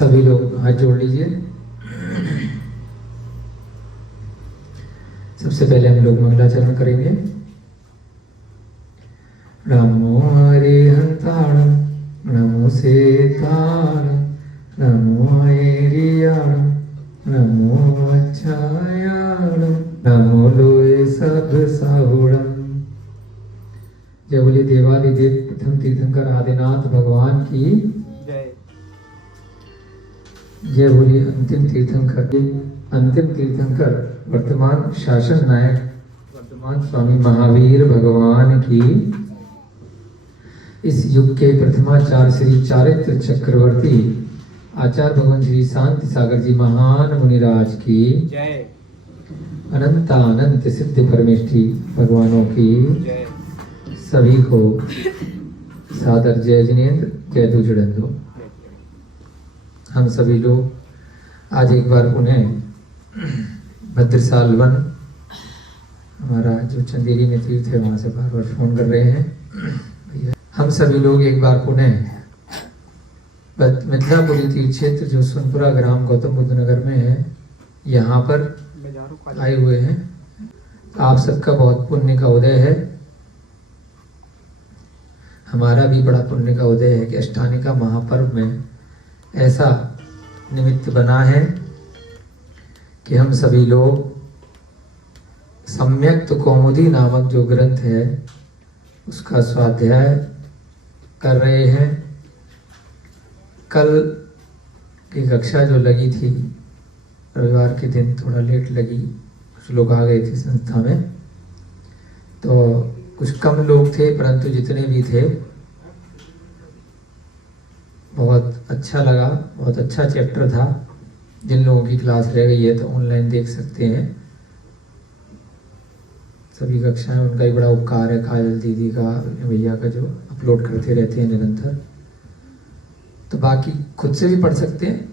सभी लोग हाथ जोड़ लीजिए। सबसे पहले हम लोग मंगलाचरण करेंगे। नमो हरिहंताणं नमो सेताणं नमो हरियाणं नमो अच्छायाणं नमो लोय सब साहुणं। जय बोले देवादिदेव प्रथम तीर्थंकर आदिनाथ भगवान की जय। जय बोलिए अंतिम तीर्थंकर। अंतिम तीर्थंकर वर्तमान शासन नायक वर्तमान स्वामी महावीर भगवान की, इस युग के प्रथमाचार्य श्री चारित्र चक्रवर्ती आचार्य भगवान श्री शांति सागर जी महान मुनिराज की जय। अनंत सिद्ध परमेष्ठी भगवानों की जय। सभी को सादर जय जिनेन्द्र, जय दुजड़ंदो। हम सभी लोग आज एक बार उन्हें भद्रसाल वन, हमारा जो चंदेरी में तीर्थ है, वहाँ से बार बार फोन कर रहे हैं। हम सभी लोग एक बार पुनः मिथिलापुरी तीर्थ क्षेत्र जो सुनपुरा ग्राम गौतम बुद्ध नगर में है, यहाँ पर आए हुए हैं। आप सबका बहुत पुण्य का उदय है। हमारा भी बड़ा पुण्य का उदय है कि अष्टानिका महापर्व में ऐसा निमित्त बना है कि हम सभी लोग सम्यक्त कौमुदी नामक जो ग्रंथ है उसका स्वाध्याय कर रहे हैं। कल की कक्षा जो लगी थी रविवार के दिन थोड़ा लेट लगी, कुछ लोग आ गए थे संस्था में, तो कुछ कम लोग थे, परंतु जितने भी थे बहुत अच्छा लगा। बहुत अच्छा चैप्टर था। जिन लोगों की क्लास रह गई है तो ऑनलाइन देख सकते हैं सभी कक्षाएं। उनका ही बड़ा उपकार है, काजल दीदी का, भैया का, जो अपलोड करते रहते हैं निरंतर। तो बाकी खुद से भी पढ़ सकते हैं।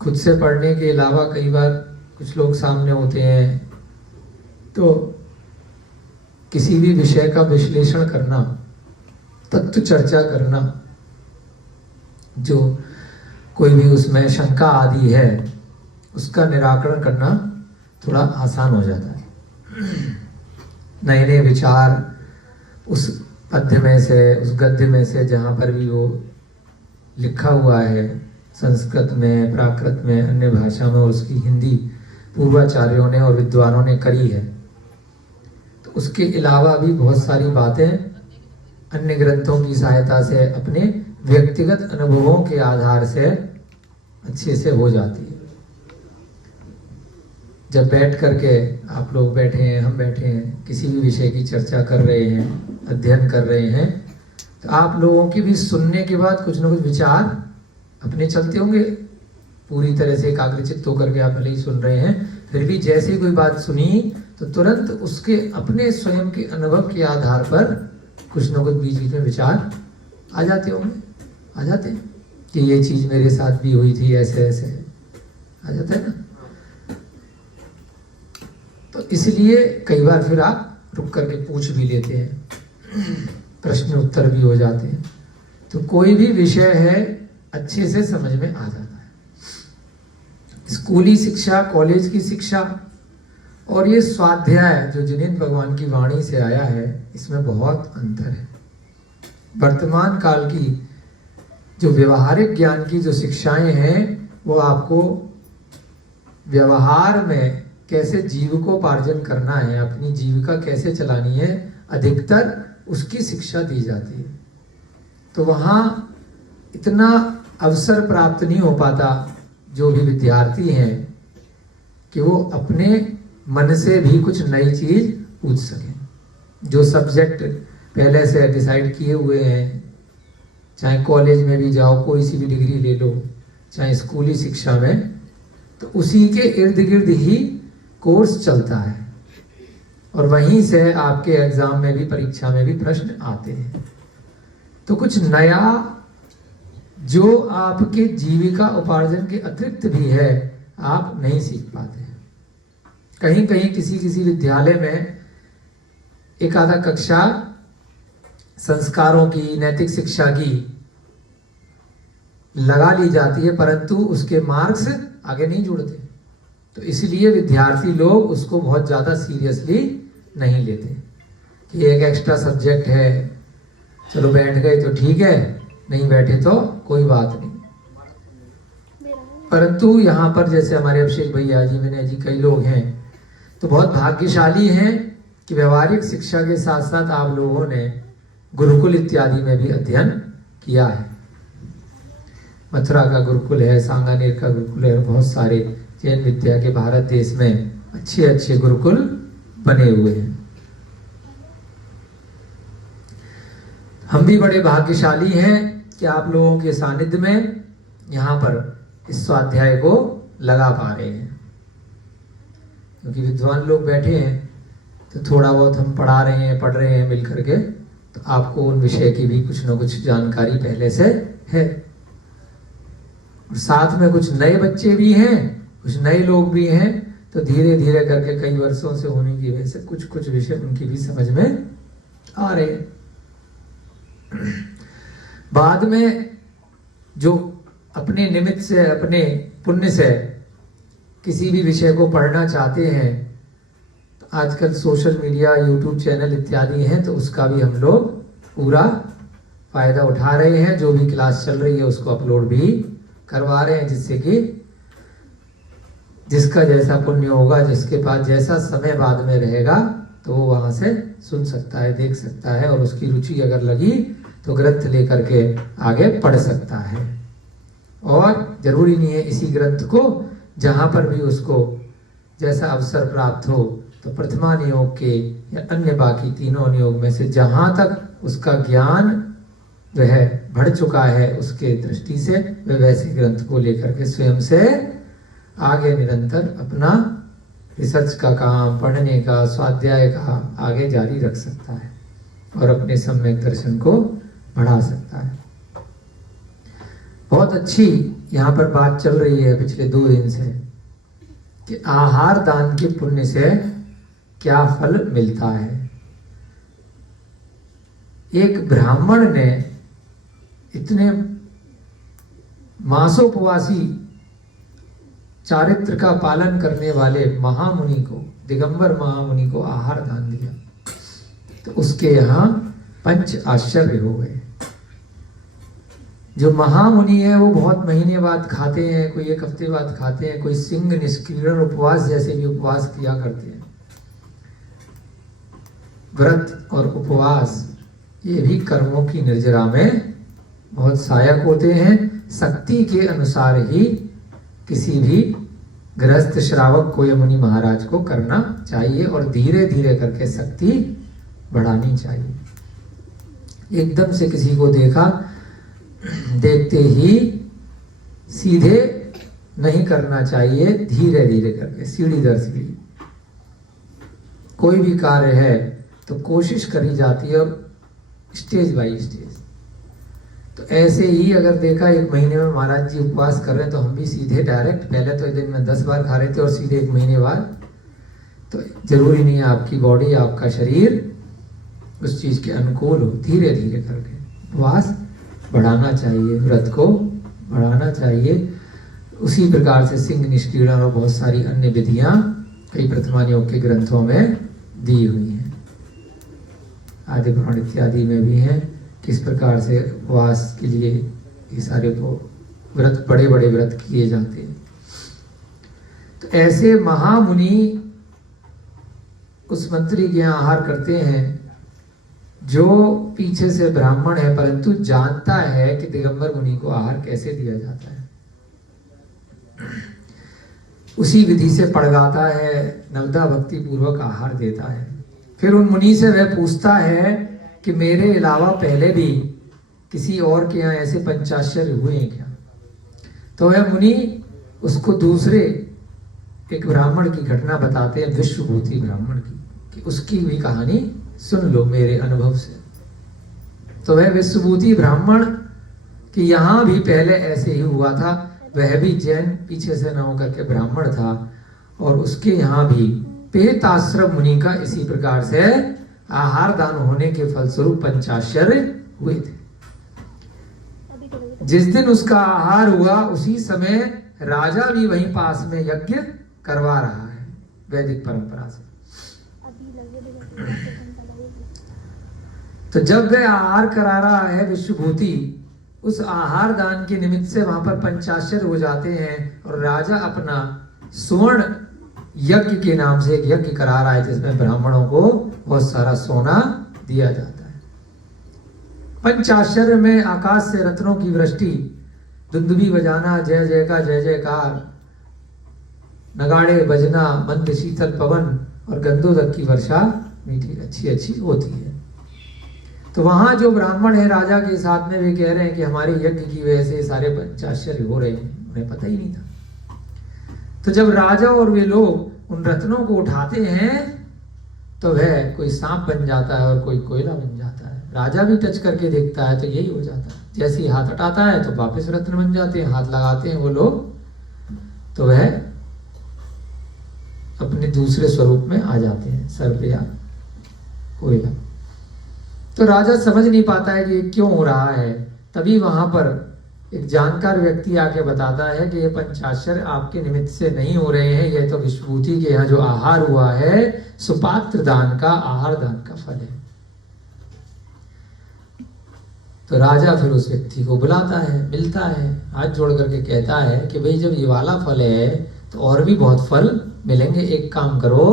खुद से पढ़ने के अलावा कई बार कुछ लोग सामने होते हैं, तो किसी भी विषय का विश्लेषण करना, तत्व चर्चा करना, जो कोई भी उसमें शंका आदि है उसका निराकरण करना थोड़ा आसान हो जाता है। नए नए विचार उस पद्य में से, उस गद्य में से, जहाँ पर भी वो लिखा हुआ है संस्कृत में, प्राकृत में, अन्य भाषा में, और उसकी हिंदी पूर्वाचार्यों ने और विद्वानों ने करी है, तो उसके अलावा भी बहुत सारी बातें अन्य ग्रंथों की सहायता से अपने व्यक्तिगत अनुभवों के आधार से अच्छे से हो जाती है। जब बैठ करके आप लोग बैठे हैं, हम बैठे हैं, किसी भी विषय की चर्चा कर रहे हैं, अध्ययन कर रहे हैं, तो आप लोगों की भी सुनने के बाद कुछ न कुछ विचार अपने चलते होंगे। पूरी तरह से एकाग्रचित्त होकर के आप भले ही सुन रहे हैं, फिर भी जैसे ही कोई बात सुनी तो तुरंत उसके अपने स्वयं के अनुभव के आधार पर कुछ न कुछ बीच बीच में विचार आ जाते होंगे, आ जाते हैं कि ये चीज मेरे साथ भी हुई थी, ऐसे ऐसे आ जाता है ना। तो इसलिए कई बार फिर आप रुक करके पूछ भी लेते हैं, प्रश्न उत्तर भी हो जाते हैं, तो कोई भी विषय है अच्छे से समझ में आ जाता है। स्कूली शिक्षा, कॉलेज की शिक्षा और ये स्वाध्याय जो जिनेन्द्र भगवान की वाणी से आया है, इसमें बहुत अंतर है। वर्तमान काल की जो व्यवहारिक ज्ञान की जो शिक्षाएं हैं, वो आपको व्यवहार में कैसे जीविकोपार्जन करना है, अपनी जीविका कैसे चलानी है, अधिकतर उसकी शिक्षा दी जाती है। तो वहाँ इतना अवसर प्राप्त नहीं हो पाता जो भी विद्यार्थी हैं कि वो अपने मन से भी कुछ नई चीज पूछ सकें। जो सब्जेक्ट पहले से डिसाइड किए हुए हैं, चाहे कॉलेज में भी जाओ, कोई सी भी डिग्री ले लो, चाहे स्कूली शिक्षा में, तो उसी के इर्द गिर्द ही कोर्स चलता है और वहीं से आपके एग्जाम में भी, परीक्षा में भी प्रश्न आते हैं। तो कुछ नया जो आपके जीविका उपार्जन के अतिरिक्त भी है, आप नहीं सीख पाते हैं। कहीं कहीं किसी किसी विद्यालय में एक आधा कक्षा संस्कारों की, नैतिक शिक्षा की लगा ली जाती है, परंतु उसके मार्क्स आगे नहीं जुड़ते। तो इसलिए विद्यार्थी लोग उसको बहुत ज़्यादा सीरियसली नहीं लेते कि एक एक्स्ट्रा सब्जेक्ट है, चलो बैठ गए तो ठीक है, नहीं बैठे तो कोई बात नहीं। परंतु यहाँ पर जैसे हमारे अभिषेक भैया जी, विनय जी, कई लोग हैं, तो बहुत भाग्यशाली हैं कि व्यवहारिक शिक्षा के साथ साथ आप लोगों ने गुरुकुल इत्यादि में भी अध्ययन किया है। मथुरा का गुरुकुल है, सांगानेर का गुरुकुल है, बहुत सारे जैन विद्या के भारत देश में अच्छे अच्छे गुरुकुल बने हुए हैं। हम भी बड़े भाग्यशाली हैं कि आप लोगों के सानिध्य में यहाँ पर इस स्वाध्याय को लगा पा रहे हैं, क्योंकि विद्वान लोग बैठे हैं तो थोड़ा बहुत हम पढ़ रहे हैं मिल करके, तो आपको उन विषय की भी कुछ न कुछ जानकारी पहले से है। और साथ में कुछ नए बच्चे भी हैं, कुछ नए लोग भी हैं, तो धीरे धीरे करके कई वर्षों से होने की वजह से कुछ कुछ विषय उनकी भी समझ में आ रहे हैं। बाद में जो अपने निमित्त से, अपने पुण्य से किसी भी विषय को पढ़ना चाहते हैं, तो आजकल सोशल मीडिया, यूट्यूब चैनल इत्यादि हैं, तो उसका भी हम लोग पूरा फायदा उठा रहे हैं। जो भी क्लास चल रही है उसको अपलोड भी करवा रहे हैं, जिससे कि जिसका जैसा पुण्य होगा, जिसके पास जैसा समय बाद में रहेगा, तो वो वहां से सुन सकता है, देख सकता है, और उसकी रुचि अगर लगी तो ग्रंथ लेकर के आगे पढ़ सकता है। और जरूरी नहीं है इसी ग्रंथ को, जहां पर भी उसको जैसा अवसर प्राप्त हो, तो प्रथमा नियोग के या अन्य बाकी तीनों नियोग में से जहां तक उसका ज्ञान वह बढ़ चुका है उसके दृष्टि से, वह वैसे ग्रंथ को लेकर के स्वयं से आगे निरंतर अपना रिसर्च का काम, पढ़ने का, स्वाध्याय का आगे जारी रख सकता है और अपने सम्यक दर्शन को बढ़ा सकता है। बहुत अच्छी यहाँ पर बात चल रही है पिछले 2 दिन से कि आहार दान के पुण्य से क्या फल मिलता है। एक ब्राह्मण ने इतने मासोपवासी चारित्र का पालन करने वाले महामुनि को, दिगंबर महामुनि को आहार दान दिया, तो उसके यहाँ 5 आश्चर्य हो गए। जो महामुनि है वो बहुत महीने बाद खाते हैं, कोई 1 हफ्ते बाद खाते हैं, कोई सिंह निष्क्रीड़न उपवास जैसे भी उपवास किया करते हैं। व्रत और उपवास ये भी कर्मों की निर्जरा में बहुत सहायक होते हैं। शक्ति के अनुसार ही किसी भी गृहस्थ श्रावक को या मुनि महाराज को करना चाहिए और धीरे धीरे करके शक्ति बढ़ानी चाहिए। एकदम से किसी को देखा, देखते ही सीधे नहीं करना चाहिए, धीरे धीरे करके, सीढ़ी दर सीढ़ी। कोई भी कार्य है तो कोशिश करी जाती है, और स्टेज बाय स्टेज। तो ऐसे ही अगर देखा 1 महीने में महाराज जी उपवास कर रहे हैं, तो हम भी सीधे डायरेक्ट, पहले तो एक दिन में 10 बार खा रहे थे और सीधे 1 महीने बाद, तो जरूरी नहीं है आपकी बॉडी, आपका शरीर उस चीज के अनुकूल हो। धीरे धीरे करके उपवास बढ़ाना चाहिए, व्रत को बढ़ाना चाहिए। उसी प्रकार से सिंह निष्क्रीड़न और बहुत सारी अन्य विधियां कई प्रथमा नियोग के ग्रंथों में दी हुई हैं, आदि पुराण इत्यादि में भी हैं। किस प्रकार से उपवास के लिए ये सारे व्रत, बड़े बड़े व्रत किए जाते हैं। तो ऐसे महामुनि उस मंत्री के यहाँ आहार करते हैं जो पीछे से ब्राह्मण है, परंतु जानता है कि दिगंबर मुनि को आहार कैसे दिया जाता है। उसी विधि से पड़गाता है, नवदा भक्ति पूर्वक आहार देता है। फिर उन मुनि से वह पूछता है कि मेरे अलावा पहले भी किसी और के यहाँ ऐसे 5 आश्चर्य हुए हैं क्या? तो वह मुनि उसको दूसरे एक ब्राह्मण की घटना बताते हैं, विश्वभूति ब्राह्मण की, कि उसकी भी कहानी सुन लो मेरे अनुभव से। तो वह विश्वभूति ब्राह्मण कि यहाँ भी पहले ऐसे ही हुआ था, वह भी जैन पीछे से न होकर के ब्राह्मण था, और उसके यहाँ भी पेताश्रम मुनि का इसी प्रकार से आहार दान होने के फलस्वरूप 5 आश्चर्य हुए थे। जिस दिन उसका आहार हुआ उसी समय राजा भी वहीं पास में यज्ञ करवा रहा है वैदिक परंपरा से। तो जब वह आहार करा रहा है विश्वभूति, उस आहार दान के निमित्त से वहां पर पंचाक्षर हो जाते हैं और राजा अपना स्वर्ण यज्ञ के नाम से एक यज्ञ करा रहा है जिसमें ब्राह्मणों को बहुत सारा सोना दिया जाता है। पंचाक्षर में आकाश से रत्नों की वृष्टि, दुंदुभी बजाना, जय जय का जय जयकार, नगाड़े बजना, मंद शीतल पवन और गंधोदक की वर्षा मीठी अच्छी अच्छी होती है। तो वहां जो ब्राह्मण है राजा के साथ में वे कह रहे हैं कि हमारे यज्ञ की वजह से सारे पंचाक्षर हो रहे हैं, उन्हें पता ही नहीं था। तो जब राजा और वे लोग उन रत्नों को उठाते हैं तो वह कोई सांप बन जाता है और कोई कोयला बन जाता है। राजा भी टच करके देखता है तो यही हो जाता है। जैसे ही हाथ हटाता है तो वापस रत्न बन जाते हैं, हाथ लगाते हैं वो लोग तो वह अपने दूसरे स्वरूप में आ जाते हैं, सर्प या कोयला। तो राजा समझ नहीं पाता है कि क्यों हो रहा है। तभी वहां पर एक जानकार व्यक्ति आके बताता है कि ये पंचाक्षर आपके निमित्त से नहीं हो रहे हैं, यह तो विश्वभूति के यहाँ जो आहार हुआ है सुपात्र दान का, आहार दान का फल है। तो राजा फिर उस व्यक्ति को बुलाता है, मिलता है, हाथ जोड़ करके कहता है कि भाई जब ये वाला फल है तो और भी बहुत फल मिलेंगे, एक काम करो,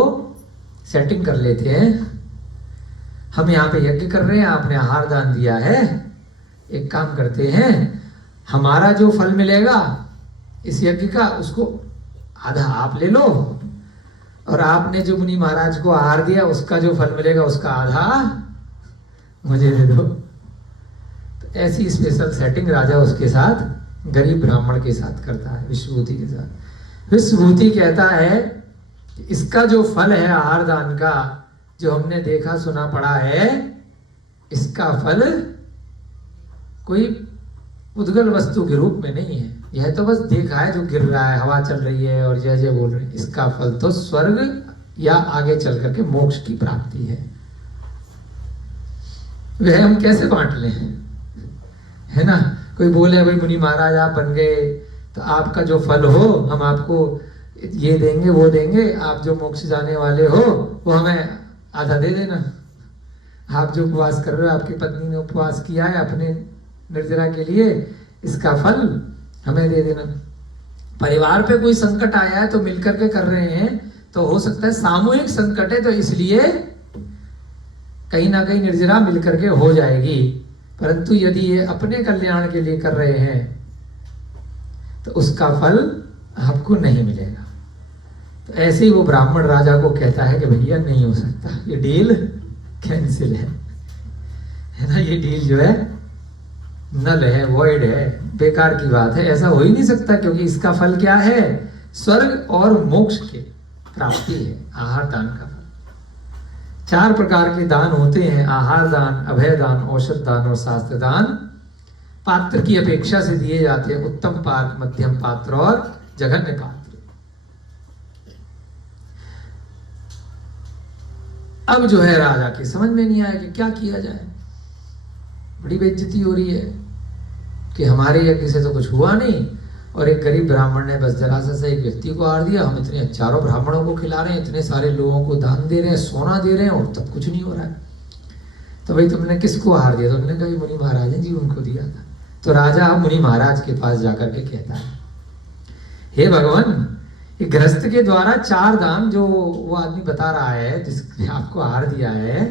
सेटिंग कर लेते हैं। हम यहाँ पे यज्ञ कर रहे हैं, आपने आहार दान दिया है, एक काम करते हैं, हमारा जो फल मिलेगा इस यज्ञ का उसको आधा आप ले लो और आपने जो मुनि महाराज को आहार दिया उसका जो फल मिलेगा उसका आधा मुझे दे दो। तो ऐसी स्पेशल सेटिंग राजा उसके साथ, गरीब ब्राह्मण के साथ करता है, विश्वभूति के साथ। विश्वभूति कहता है कि इसका जो फल है आहार दान का, जो हमने देखा सुना पड़ा है, इसका फल कोई उद्गल वस्तु के रूप में नहीं है। यह तो बस देखा है जो गिर रहा है, हवा चल रही है और जय जय बोल रहे हैं। इसका फल तो स्वर्ग या आगे चल करके मोक्ष की प्राप्ति है। वह हम कैसे बांट लें, है ना? कोई बोले भाई मुनि महाराज आप बन गए तो आपका जो फल हो हम आपको ये देंगे वो देंगे, आप जो मोक्ष जाने वाले हो वो हमें आधा दे देना। आप जो उपवास कर रहे हो, आपकी पत्नी ने उपवास किया है अपने निर्जरा के लिए, इसका फल हमें दे देना। परिवार पे कोई संकट आया है तो मिलकर के कर रहे हैं, तो हो सकता है सामूहिक संकट है तो इसलिए कहीं ना कहीं निर्जरा मिलकर के हो जाएगी। परंतु यदि ये अपने कल्याण के लिए कर रहे हैं तो उसका फल आपको नहीं मिलेगा। तो ऐसे ही वो ब्राह्मण राजा को कहता है कि भैया नहीं हो सकता, ये डील कैंसिल है ना, ये डील जो है नल है, वॉइड है, बेकार की बात है, ऐसा हो ही नहीं सकता। क्योंकि इसका फल क्या है? स्वर्ग और मोक्ष की प्राप्ति है, आहार दान का फल। 4 प्रकार के दान होते हैं, आहार दान, अभय दान, औषध दान और शास्त्र दान। पात्र की अपेक्षा से दिए जाते हैं, उत्तम पात्र, मध्यम पात्र और जघन्य पात्र। अब जो है राजा के समझ में नहीं आया कि क्या किया जाए। बड़ी बेइज्जती हो रही है कि हमारे यज्ञ से तो कुछ हुआ नहीं और एक गरीब ब्राह्मण ने बस जरा सा एक व्यक्ति को आहार दिया, हम इतने चारों ब्राह्मणों को खिला रहे हैं, इतने सारे लोगों को दान दे रहे हैं, सोना दे रहे हैं और तब कुछ नहीं हो रहा है। तो भाई तुमने किसको आहार दिया? तो उन्होंने कहा मुनि महाराज जी उनको दिया था। तो राजा मुनि महाराज के पास जाकर के कहता है, हे भगवान, ये गृहस्थ के द्वारा 4 दान जो वो आदमी बता रहा है जिसने आपको आहार दिया है,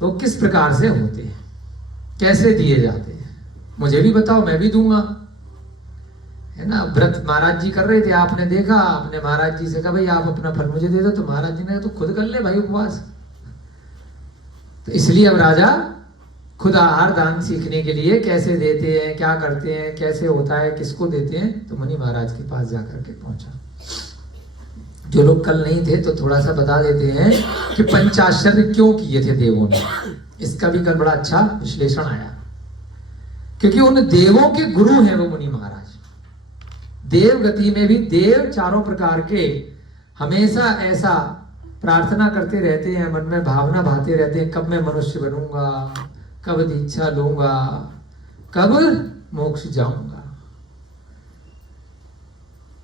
तो किस प्रकार से होते हैं, कैसे दिए जाते हैं, मुझे भी बताओ, मैं भी दूंगा, है ना? व्रत महाराज जी कर रहे थे, आपने देखा, आपने महाराज जी से कहा भाई आप अपना फल मुझे दे दो, तो महाराज जी ने तो खुद कर ले भाई उपवास। तो इसलिए अब राजा खुद आहार दान सीखने के लिए कैसे देते हैं, क्या करते हैं, कैसे होता है, किसको देते हैं, तो मुनि महाराज के पास जाकर के पहुंचा। जो लोग कल नहीं थे तो थोड़ा सा बता देते हैं कि पंचाश्चर्य क्यों किए थे देवों ने। इसका भी कल बड़ा अच्छा विश्लेषण आया, क्योंकि उन देवों के गुरु हैं वो मुनि महाराज। देव गति में भी देव 4 प्रकार के हमेशा ऐसा प्रार्थना करते रहते हैं, मन में भावना भाते रहते हैं, कब मैं मनुष्य बनूंगा, कब दीक्षा लूंगा, कब मोक्ष जाऊंगा।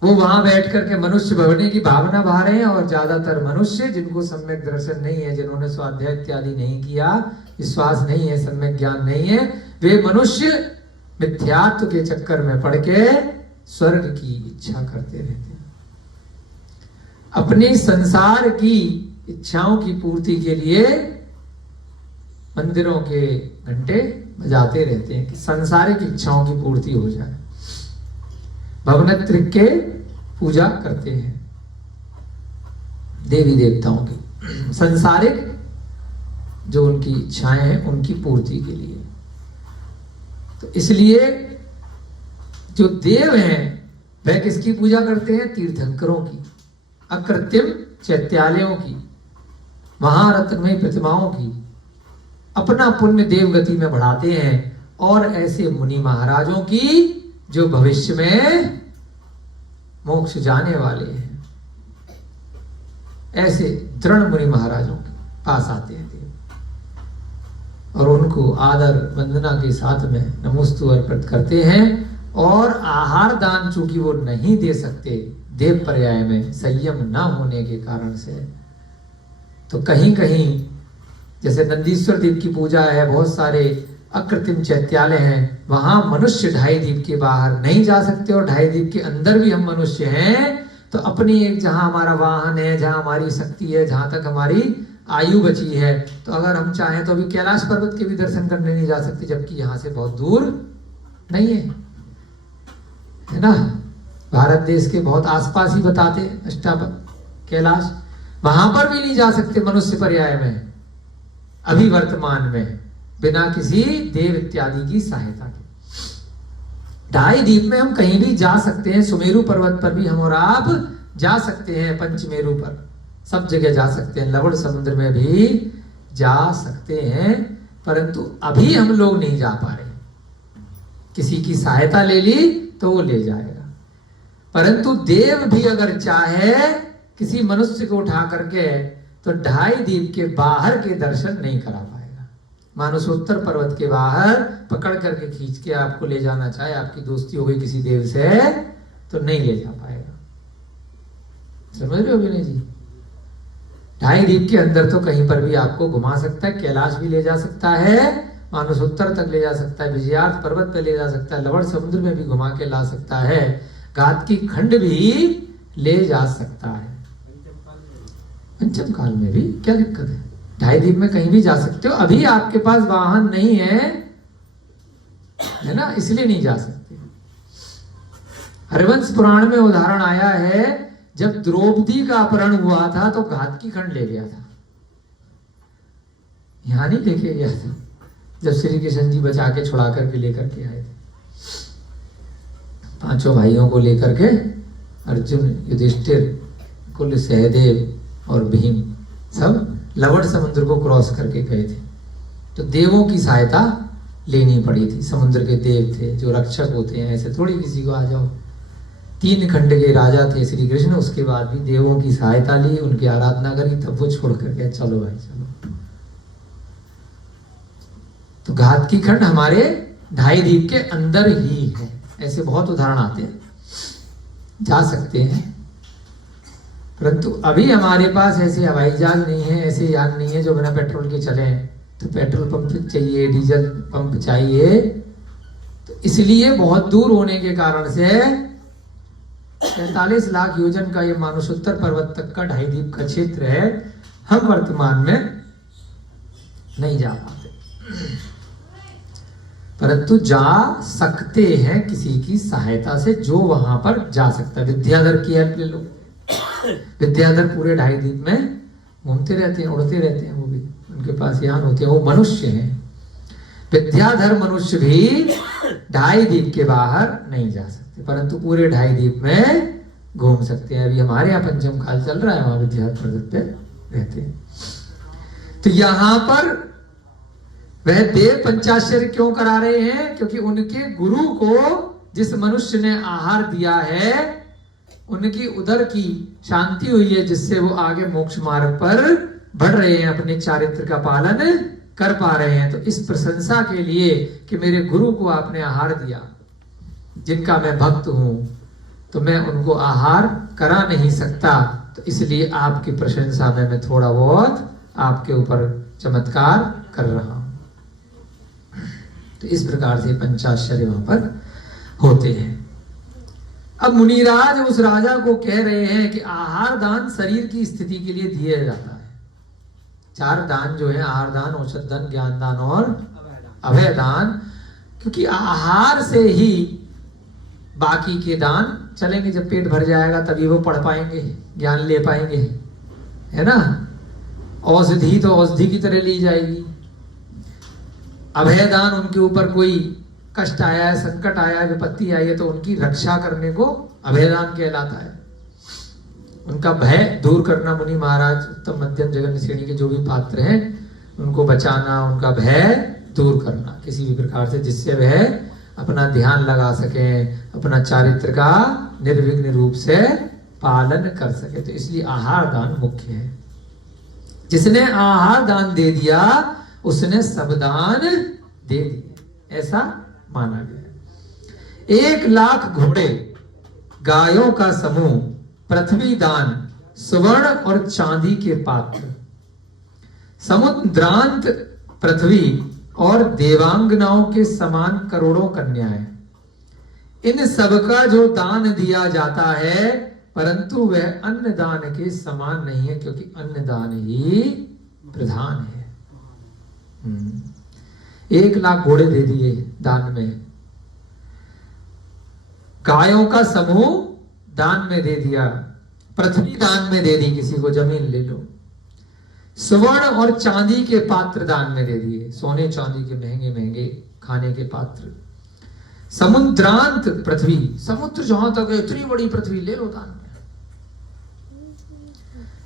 वो वहां बैठ करके मनुष्य बनने की भावना भा रहे हैं, और ज्यादातर मनुष्य जिनको सम्यक दर्शन नहीं है, जिन्होंने स्वाध्याय इत्यादि नहीं किया, विश्वास नहीं है, सम्यक ज्ञान नहीं है, वे मनुष्य मिथ्यात्व के चक्कर में पड़ के स्वर्ग की इच्छा करते रहते हैं। अपनी संसार की इच्छाओं की पूर्ति के लिए मंदिरों के घंटे बजाते रहते हैं कि सांसारिक इच्छाओं की पूर्ति हो जाए। भवनत्रिक के पूजा करते हैं देवी देवताओं की, सांसारिक जो उनकी इच्छाएं हैं उनकी पूर्ति के लिए। तो इसलिए जो देव हैं वह किसकी पूजा करते हैं? तीर्थंकरों की, अकृत्रिम चैत्यालयों की, महारत्नमयी प्रतिमाओं की, अपना पुण्य देवगति में बढ़ाते हैं। और ऐसे मुनि महाराजों की जो भविष्य में मोक्ष जाने वाले हैं, ऐसे दृढ़ मुनि महाराजों के पास आते हैं देव, और उनको आदर वंदना के साथ में नमोस्तु अर्पित करते हैं। और आहार दान चूंकि वो नहीं दे सकते देव पर्याय में, संयम ना होने के कारण से, तो कहीं कहीं जैसे नंदीश्वर देव की पूजा है, बहुत सारे अकृत्रिम चैत्यालय हैं, वहां मनुष्य ढाई दीप के बाहर नहीं जा सकते, और ढाई दीप के अंदर भी हम मनुष्य हैं। तो अपनी एक जहां हमारा वाहन है, जहां हमारी शक्ति है, जहां तक हमारी आयु बची है, तो अगर हम चाहें तो अभी कैलाश पर्वत के भी दर्शन करने नहीं जा सकते, जबकि यहां से बहुत दूर नहीं है ना। भारत देश के बहुत आसपास ही बताते हैं अष्टावक्र कैलाश, वहां पर भी नहीं जा सकते मनुष्य पर्याय में अभी वर्तमान में, बिना किसी देव इत्यादि की सहायता के। ढाई द्वीप में हम कहीं भी जा सकते हैं, सुमेरु पर्वत पर भी हम और आप जा सकते हैं, पंचमेरु पर सब जगह जा सकते हैं, लवण समुद्र में भी जा सकते हैं, परंतु अभी हम लोग नहीं जा पा रहे। किसी की सहायता ले ली तो वो ले जाएगा, परंतु देव भी अगर चाहे किसी मनुष्य को उठा करके तो ढाई द्वीप के बाहर के दर्शन नहीं करा पाएगा। मानसोत्तर पर्वत के बाहर पकड़ करके खींच के आपको ले जाना चाहे, आपकी दोस्ती हो गई किसी देव से, तो नहीं ले जा पाएगा। समझ रहे हो विनय जी? ढाई द्वीप के अंदर तो कहीं पर भी आपको घुमा सकता है, कैलाश भी ले जा सकता है, मानसोत्तर तक ले जा सकता है, विजयार्थ पर्वत पर ले जा सकता है, लवण समुद्र में भी घुमा के ला सकता है, घात की खंड भी ले जा सकता है। पंचम काल में भी क्या दिक्कत है? ढाई द्वीप में कहीं भी जा सकते हो। अभी आपके पास वाहन नहीं है ना, इसलिए नहीं जा सकते। हरिवंश पुराण में उदाहरण आया है, जब द्रौपदी का अपहरण हुआ था तो घात की खंड ले गया था, यहां नहीं लेके गया था। जब श्री कृष्ण जी बचा के छुड़ा करके लेकर के आए थे, पांचों भाइयों को लेकर के, अर्जुन, युधिष्ठिर, कुल, सहदेव और भीम, सब लवण समुद्र को क्रॉस करके गए थे। तो देवों की सहायता लेनी पड़ी थी, समुद्र के देव थे जो रक्षक होते हैं, ऐसे थोड़ी किसी को आ जाओ। 3 खंड के राजा थे श्री कृष्ण, उसके बाद भी देवों की सहायता ली, उनकी आराधना करी, तब वो छोड़ करके चलो भाई चलो। तो घात की खंड हमारे ढाई द्वीप के अंदर ही है। ऐसे बहुत उदाहरण आते हैं, जा सकते हैं, परंतु अभी हमारे पास ऐसे हवाई जहाज नहीं है, ऐसे यान नहीं है जो बिना पेट्रोल के चले। तो पेट्रोल पंप चाहिए, डीजल पंप चाहिए, तो इसलिए बहुत दूर होने के कारण से 45 लाख योजन का ये मानसोत्तर पर्वत तक का ढाई द्वीप का क्षेत्र है, हम वर्तमान में नहीं जा पाते, परंतु जा सकते हैं किसी की सहायता से, जो वहां पर जा सकता है। विद्याधर की हेल्प ले लो। विद्याधर पूरे ढाई द्वीप में घूमते रहते हैं, उड़ते रहते हैं, वो भी उनके पास यान होते हैं, वो मनुष्य हैं। विद्याधर मनुष्य भी ढाई द्वीप के बाहर नहीं जा सकते, परंतु पूरे ढाई द्वीप में घूम सकते हैं। अभी हमारे यहाँ पंचम काल चल रहा है, वहां विद्याधर पर्वत पे रहते हैं। तो यहां पर वह देव पंचाश्चर्य क्यों करा रहे हैं? क्योंकि उनके गुरु को जिस मनुष्य ने आहार दिया है, उनकी उदर की शांति हुई है, जिससे वो आगे मोक्ष मार्ग पर बढ़ रहे हैं, अपने चारित्र का पालन कर पा रहे हैं, तो इस प्रशंसा के लिए कि मेरे गुरु को आपने आहार दिया, जिनका मैं भक्त हूं, तो मैं उनको आहार करा नहीं सकता, तो इसलिए आपकी प्रशंसा में मैं थोड़ा बहुत आपके ऊपर चमत्कार कर रहा हूं। तो इस प्रकार से पंचाश्चर्य वहां पर होते हैं। अब मुनिराज उस राजा को कह रहे हैं कि आहार दान शरीर की स्थिति के लिए दिया जाता है। 4 दान जो है, आहार दान, औषध दान, ज्ञान दान और अभय दान, क्योंकि आहार से ही बाकी के दान चलेंगे। जब पेट भर जाएगा तभी वो पढ़ पाएंगे, ज्ञान ले पाएंगे, है ना। औषधि तो औषधि की तरह ली जाएगी। अभय दान, उनके ऊपर कोई कष्ट आया है, संकट आया है, विपत्ति आई है, तो उनकी रक्षा करने को अभयदान कहलाता है। उनका भय दूर करना, मुनि महाराज उत्तम मध्यम जगन श्रेणी के जो भी पात्र हैं उनको बचाना, उनका भय दूर करना किसी भी प्रकार से, जिससे वह अपना ध्यान लगा सके, अपना चारित्र का निर्विघ्न रूप से पालन कर सके। तो इसलिए आहार दान मुख्य है। जिसने आहार दान दे दिया उसने सब दान दे दिए, ऐसा माना गया। 1,00,000 घोड़े, गायों का समूह, पृथ्वी दान, स्वर्ण और चांदी के पात्र, समुद्रांत पृथ्वी और देवांगनाओं के समान करोड़ों कन्याएं, इन सबका जो दान दिया जाता है, परंतु वह अन्न दान के समान नहीं है, क्योंकि अन्न दान ही प्रधान है। 1,00,000 घोड़े दे दिए दान में, गायों का समूह दान में दे दिया, पृथ्वी दान में दे दी, किसी को जमीन ले लो, स्वर्ण और चांदी के पात्र दान में दे दिए, सोने चांदी के महंगे महंगे खाने के पात्र, समुद्रांत पृथ्वी, समुद्र जहां तक है इतनी बड़ी पृथ्वी ले लो दान में,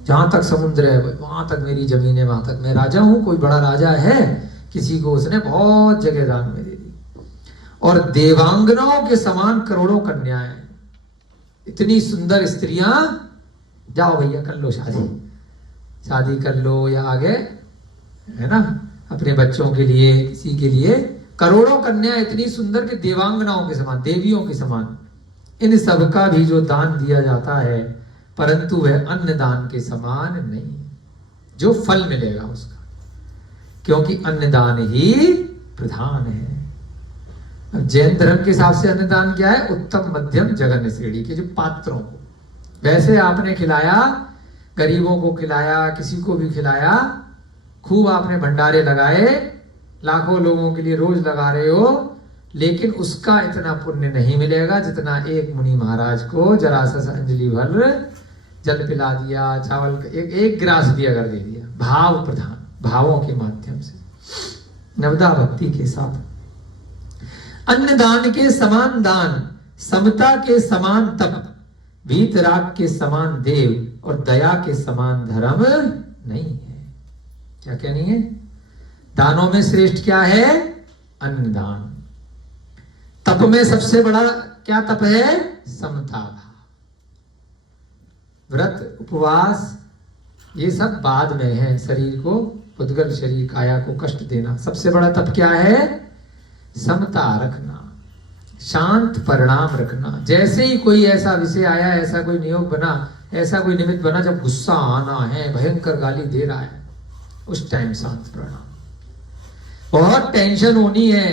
जहां तक समुद्र है वहां तक मेरी जमीन है, वहां तक मैं राजा हूं, कोई बड़ा राजा है, किसी को उसने बहुत जगह दान में दे दी। और देवांगनाओं के समान करोड़ों कन्याएं, इतनी सुंदर स्त्रियां, जाओ भैया कर लो शादी, शादी कर लो, या आगे है ना अपने बच्चों के लिए, किसी के लिए, करोड़ों कन्या इतनी सुंदर कि देवांगनाओं के समान, देवियों के समान। इन सबका भी जो दान दिया जाता है, परंतु वह अन्न दान के समान नहीं है, जो फल मिलेगा उसका, क्योंकि अन्नदान ही प्रधान है। जैन धर्म के हिसाब से अन्नदान क्या है? उत्तम मध्यम जगन श्रेणी के जो पात्रों को, वैसे आपने खिलाया, गरीबों को खिलाया, किसी को भी खिलाया, खूब आपने भंडारे लगाए, लाखों लोगों के लिए रोज लगा रहे हो, लेकिन उसका इतना पुण्य नहीं मिलेगा जितना एक मुनि महाराज को जरा सा अंजलि भर जल पिला दिया, चावल एक गिलास भी अगर दे दिया, भाव प्रधान, भावों के माध्यम से, नवदा भक्ति के साथ। अन्नदान के समान दान, समता के समान तप, वीतराग के समान देव और दया के समान धर्म नहीं है। क्या क्या नहीं है? दानों में श्रेष्ठ क्या है? अन्नदान। तप में सबसे बड़ा क्या तप है? समता भाव। व्रत उपवास ये सब बाद में है, शरीर को, उद्गल शरीर काया को कष्ट देना। सबसे बड़ा तप क्या है? समता रखना, शांत परिणाम रखना। जैसे ही कोई ऐसा विषय आया, ऐसा कोई नियोग बना, ऐसा कोई निमित्त बना जब गुस्सा आना है, भयंकर गाली दे रहा है, उस टाइम शांत परिणाम। बहुत टेंशन होनी है,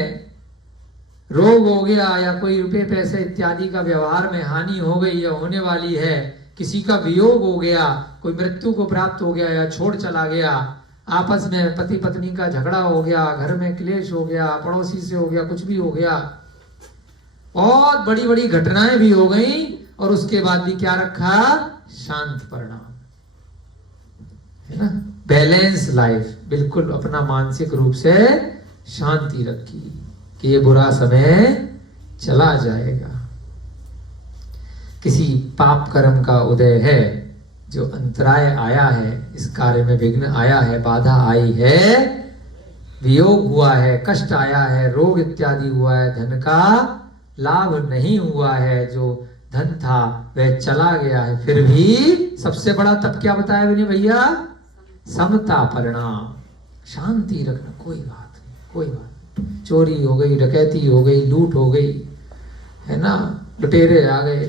रोग हो गया या कोई रुपए पैसे इत्यादि का व्यवहार में हानि हो गई या होने वाली है, किसी का वियोग हो गया, कोई मृत्यु को प्राप्त हो गया या छोड़ चला गया, आपस में पति पत्नी का झगड़ा हो गया, घर में क्लेश हो गया, पड़ोसी से हो गया, कुछ भी हो गया, बहुत बड़ी बड़ी घटनाएं भी हो गई, और उसके बाद भी क्या रखा? शांत परिणाम, है ना। बैलेंस लाइफ, बिल्कुल अपना मानसिक रूप से शांति रखी कि ये बुरा समय चला जाएगा। किसी पाप कर्म का उदय है, जो अंतराय आया है, इस कार्य में विघ्न आया है, बाधा आई है, वियोग हुआ है, कष्ट आया है, रोग इत्यादि हुआ है, धन का लाभ नहीं हुआ है, जो धन था वह चला गया है, फिर भी सबसे बड़ा तप क्या बताया विनय भैया? समता परिणाम, शांति रखना, कोई बात नहीं, कोई बात नहीं। चोरी हो गई, डकैती हो गई, लूट हो गई, है ना, लुटेरे आ गए,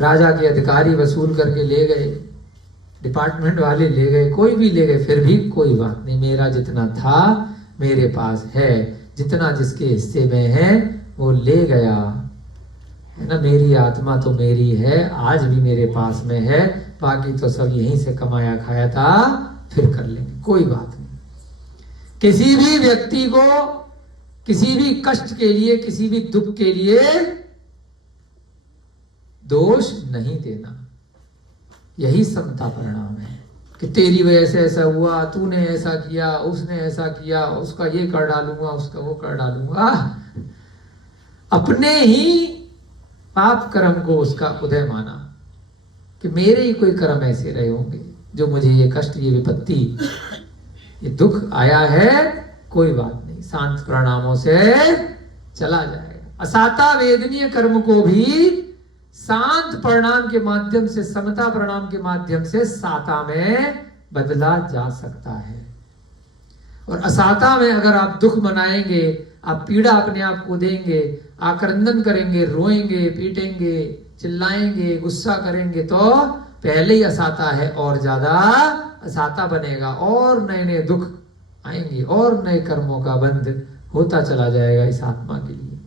राजा के अधिकारी वसूल करके ले गए, डिपार्टमेंट वाले ले गए, कोई भी ले गए, फिर भी कोई बात नहीं, मेरा जितना था मेरे पास है, जितना जिसके हिस्से में है वो ले गया, है ना। मेरी आत्मा तो मेरी है, आज भी मेरे पास में है, बाकी तो सब यहीं से कमाया खाया था, फिर कर लेंगे, कोई बात नहीं। किसी भी व्यक्ति को किसी भी कष्ट के लिए, किसी भी दुख के लिए दोष नहीं देना, यही समता परिणाम है। कि तेरी वजह से ऐसा हुआ, तूने ऐसा किया, उसने ऐसा किया, उसका ये कर डालूंगा, उसका वो कर डालूंगा, अपने ही पाप कर्म को उसका उदय माना कि मेरे ही कोई कर्म ऐसे रहे होंगे जो मुझे ये कष्ट, ये विपत्ति, ये दुख आया है, कोई बात नहीं, शांत परिणामों से चला जाएगा। असाता वेदनीय कर्म को भी शांत परिणाम के माध्यम से, समता परिणाम के माध्यम से साता में बदला जा सकता है। और असाता में अगर आप दुख मनाएंगे, आप पीड़ा अपने आप को देंगे, आक्रंदन करेंगे, रोएंगे, पीटेंगे, चिल्लाएंगे, गुस्सा करेंगे, तो पहले ही असाता है और ज्यादा असाता बनेगा, और नए नए दुख आएंगे, और नए कर्मों का बंध होता चला जाएगा इस आत्मा के लिए।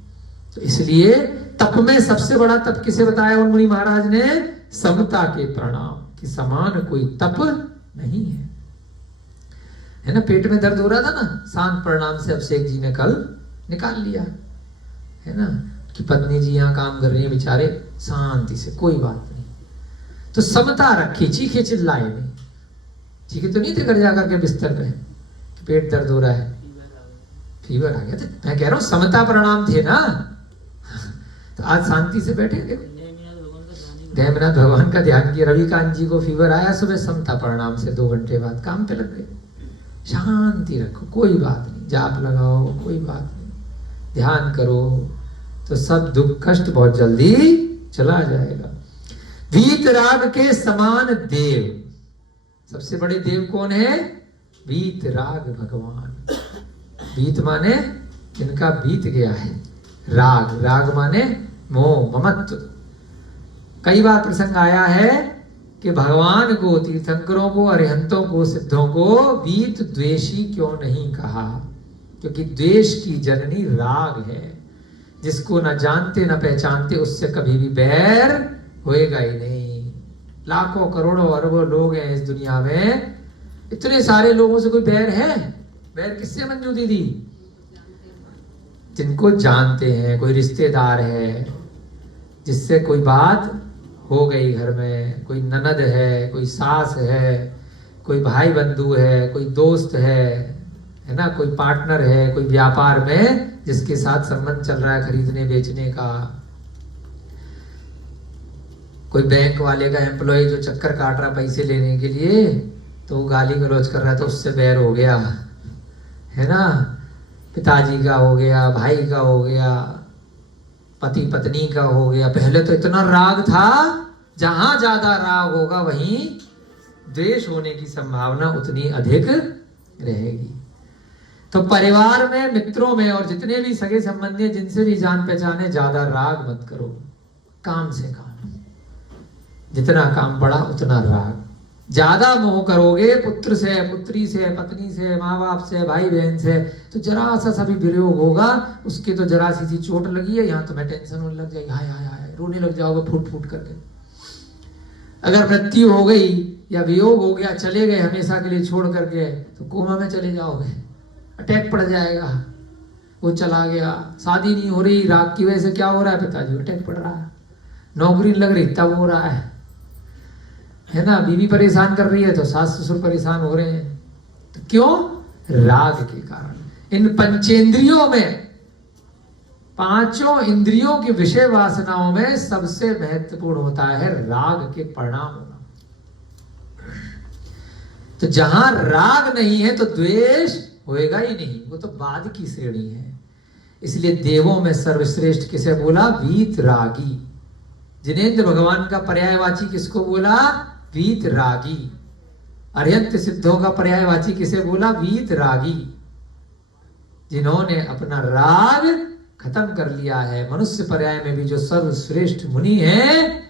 तो इसलिए तप में सबसे बड़ा तप किसे बताया उन मुनि महाराज ने? समता के प्रणाम, कि समान कोई तप नहीं है ना। पेट में दर्द हो रहा था ना, शांत प्रणाम से अभिषेक जी ने कल निकाल लिया, है ना, कि पत्नी जी यहाँ काम कर रही है बेचारे, शांति से, कोई बात नहीं। तो समता रखी, चीखे चिल्लाए नहीं, चीखे तो नहीं थे घर जाकर के बिस्तर पे कि पेट दर्द हो रहा है, फीवर आ गया, तो मैं कह रहा हूँ समता प्रणाम थे ना। तो आज शांति से बैठे, देखो देवनाथ भगवान का ध्यान किया, रविकांत जी को फीवर आया, सुबह समता प्रणाम से 2 घंटे बाद काम पे लग गए। शांति रखो, कोई बात नहीं, जाप लगाओ, कोई बात नहीं, ध्यान करो, तो सब दुख कष्ट बहुत जल्दी चला जाएगा। वीतराग के समान देव, सबसे बड़े देव कौन है? वीतराग भगवान। वीत माने जिनका बीत गया है, राग, राग माने मोह, ममत्व। कई बार प्रसंग आया है कि भगवान को, तीर्थंकरों को, अरिहंतों को, सिद्धों को वीत द्वेषी क्यों नहीं कहा? क्योंकि द्वेष की जननी राग है। जिसको न जानते न पहचानते उससे कभी भी बैर होएगा ही नहीं। लाखों करोड़ों अरबों लोग हैं इस दुनिया में, इतने सारे लोगों से कोई बैर है? बैर किससे मंजू दीदी? जिनको जानते हैं, कोई रिश्तेदार है जिससे कोई बात हो गई, घर में कोई ननद है, कोई सास है, कोई भाई बंधु है, कोई दोस्त है ना, कोई पार्टनर है, कोई व्यापार में जिसके साथ संबंध चल रहा है खरीदने बेचने का, कोई बैंक वाले का एम्प्लॉय जो चक्कर काट रहा पैसे लेने के लिए, तो वो गाली गलौज कर रहा था, उससे बैर हो गया, है ना। पिताजी का हो गया, भाई का हो गया, पति पत्नी का हो गया। पहले तो इतना राग था, जहां ज्यादा राग होगा वहीं द्वेष होने की संभावना उतनी अधिक रहेगी। तो परिवार में, मित्रों में, और जितने भी सगे संबंधी जिनसे भी जान पहचाने, ज्यादा राग मत करो। काम से काम, जितना काम पड़ा उतना राग। ज्यादा मोह करोगे पुत्र से, पुत्री से, पत्नी से, माँ बाप से, भाई बहन से, तो जरा सा सभी वियोग होगा, उसके तो जरा सी चोट लगी है, यहाँ तुम्हें टेंशन होने लग जाएगी, हाय हाय हाय, रोने लग जाओगे फूट फूट करके। अगर मृत्यु हो गई या वियोग हो गया, चले गए हमेशा के लिए छोड़ करके, तो कोमा में चले जाओगे, अटैक पड़ जाएगा, वो चला गया। शादी नहीं हो रही, राग की वजह से क्या हो रहा है? पिताजी अटैक पड़ रहा है, नौकरी लग रही तब हो रहा है ना, बीवी परेशान कर रही है तो सास ससुर परेशान हो रहे हैं। तो क्यों? राग के कारण। इन पंचेंद्रियों में, 5 इंद्रियों की विषय वासनाओं में सबसे महत्वपूर्ण होता है राग के परिणाम होना। तो जहां राग नहीं है तो द्वेष होएगा ही नहीं, वो तो बाद की श्रेणी है। इसलिए देवों में सर्वश्रेष्ठ किसे बोला? वीतरागी। जिनेंद्र भगवान का पर्यायवाची किसको बोला? वीतरागी। अरिहंत सिद्धों का पर्यायवाची किसे बोला? वीत रागी, जिन्होंने अपना राग खत्म कर लिया है। मनुष्य पर्याय में भी जो सर्वश्रेष्ठ मुनि हैं,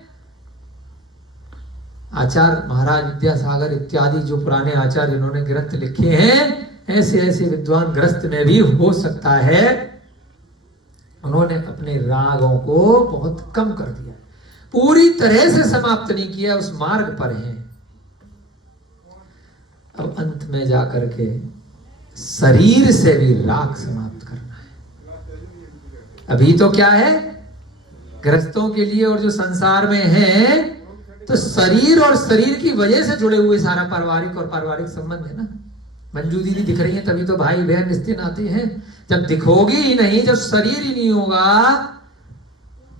आचार्य महाराज विद्यासागर इत्यादि जो पुराने आचार्य जिन्होंने ग्रंथ लिखे हैं, ऐसे ऐसे विद्वान ग्रस्त में भी हो सकता है उन्होंने अपने रागों को बहुत कम कर दिया, पूरी तरह से समाप्त नहीं किया, उस मार्ग पर हैं। अब अंत में जाकर के शरीर से भी राग समाप्त करना है। अभी तो क्या है, ग्रस्तों के लिए और जो संसार में है, तो शरीर और शरीर की वजह से जुड़े हुए सारा पारिवारिक और पारिवारिक संबंध है ना। मंजू दीदी दिख रही है तभी तो भाई बहन रिश्ते नाते हैं। जब दिखोगी ही नहीं, जब शरीर ही नहीं होगा,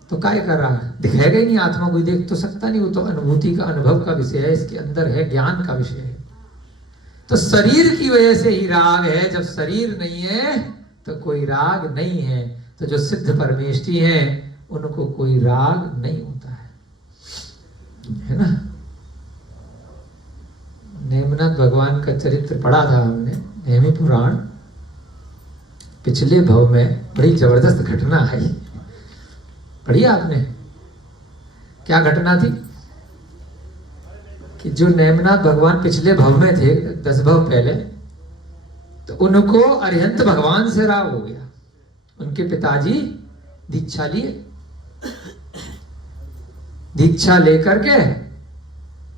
तो काय कर रहा है? दिखेगा ही नहीं, आत्मा कोई देख तो सकता नहीं, वो तो अनुभूति का, अनुभव का विषय है, इसके अंदर है, ज्ञान का विषय है। तो शरीर की वजह से ही राग है, जब शरीर नहीं है तो कोई राग नहीं है। तो जो सिद्ध परमेष्ठी हैं उनको कोई राग नहीं होता है ना। नेमिनाथ भगवान का चरित्र पढ़ा था हमने, नेमि पुराण। पिछले भव में बड़ी जबरदस्त घटना है, पढ़ी आपने? क्या घटना थी कि जो नेमिनाथ भगवान पिछले भव में थे, 10 भव पहले, तो उनको अरिहंत भगवान से राग हो गया। उनके पिताजी दीक्षा लिए, दीक्षा लेकर के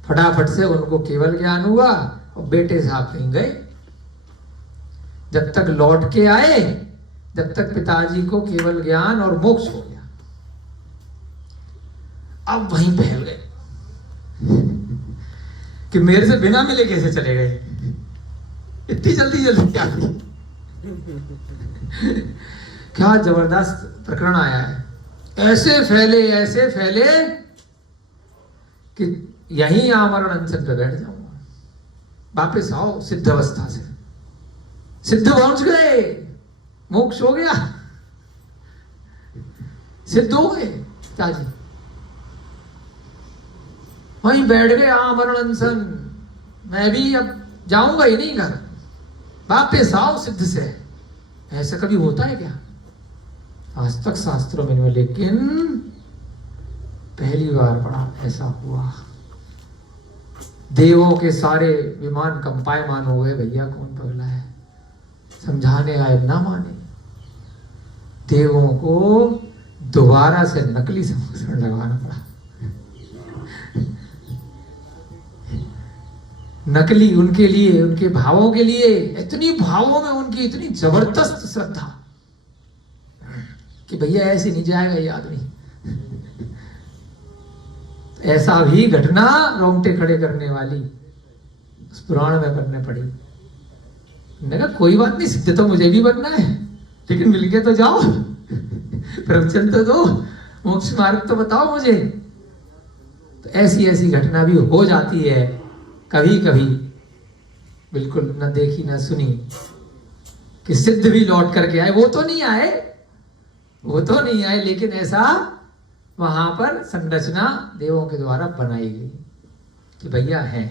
फटाफट से उनको केवल ज्ञान हुआ और बेटे साहब कहीं गए। जब तक लौट के आए, जब तक पिताजी को केवल ज्ञान और मोक्ष हो गया। अब वहीं फैल गए कि मेरे से बिना मिले कैसे चले गए, इतनी जल्दी जल्दी क्या थी। क्या जबरदस्त प्रकरण आया है। ऐसे फैले कि यहीं आमरण अनशन पे बैठ जाऊंगा, वापिस आओ सिद्ध अवस्था से। सिद्ध पहुंच गए, मोक्ष हो गया, सिद्ध हो गए पिताजी, वहीं बैठ गए आमरण अनशन। मैं भी अब जाऊंगा ही नहीं घर, वापिस आओ सिद्ध से। ऐसा कभी होता है क्या? आज तक शास्त्रों में, लेकिन पहली बार पढ़ा ऐसा हुआ। देवों के सारे विमान कंपायमान हो गए, भैया कौन पगला है, समझाने आए ना माने। देवों को दोबारा से नकली संरक्षण लगाना पड़ा, नकली, उनके लिए, उनके भावों के लिए। इतनी भावों में उनकी इतनी जबरदस्त श्रद्धा कि भैया ऐसे नहीं जाएगा ये आदमी। ऐसा भी घटना रोंगटे खड़े करने वाली उस पुराण में बनने पड़ी। मैंने कहा कोई बात नहीं, सिद्ध तो मुझे भी बनना है, लेकिन मिलके तो जाओ, प्रवचन तो दो, मोक्ष मार्ग तो बताओ मुझे। तो ऐसी ऐसी घटना भी हो जाती है कभी कभी, बिल्कुल न देखी न सुनी, कि सिद्ध भी लौट करके आए। वो तो नहीं आए, लेकिन ऐसा वहां पर संरचना देवों के द्वारा बनाई गई कि भैया है,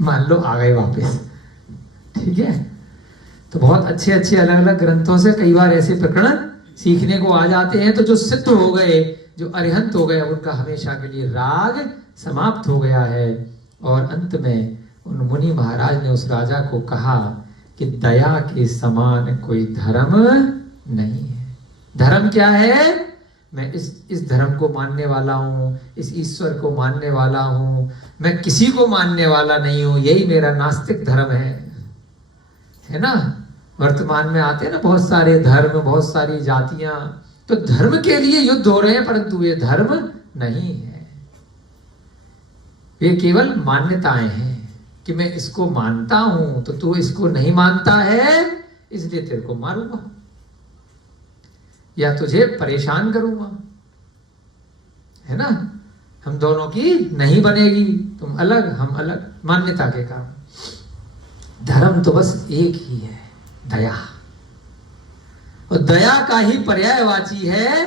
मान लो आ गए वापस। ठीक है, तो बहुत अच्छे अच्छे अलग अलग ग्रंथों से कई बार ऐसे प्रकरण सीखने को आ जाते हैं। तो जो सिद्ध हो गए, जो अरिहंत हो गए, उनका हमेशा के लिए राग समाप्त हो गया है। और अंत में उन मुनि महाराज ने उस राजा को कहा कि दया के समान कोई धर्म नहीं है। धर्म क्या है? मैं इस धर्म को मानने वाला हूँ, इस ईश्वर को मानने वाला हूँ, मैं किसी को मानने वाला नहीं हूँ, यही मेरा नास्तिक धर्म है ना। वर्तमान में आते हैं ना बहुत सारे धर्म, बहुत सारी जातियां, तो धर्म के लिए युद्ध हो रहे हैं, परंतु ये धर्म नहीं है, ये केवल मान्यताएं हैं कि मैं इसको मानता हूं तो तू इसको नहीं मानता है, इसलिए तेरे को मारूंगा या तुझे परेशान करूंगा, है ना। हम दोनों की नहीं बनेगी, तुम अलग हम अलग, मान्यता के कारण। धर्म तो बस एक ही है, दया। और दया का ही पर्यायवाची है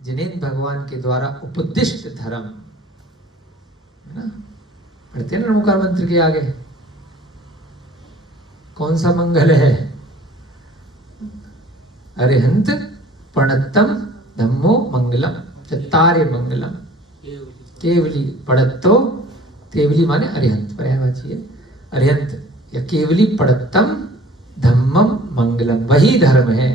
जिनेन्द्र भगवान के द्वारा उपदिष्ट धर्म, है ना। पढ़ते हैं नमोकार मंत्र के आगे कौन सा मंगल है? अरिहंत प्रणतम धम्मो मंगलम चत्तारे मंगलम केवली पढ़त्तो, केवली माने अरिहंत पर्यायवाची है, अरिहंत या केवली पढ़त्तम धम्मम मंगलम, वही धर्म है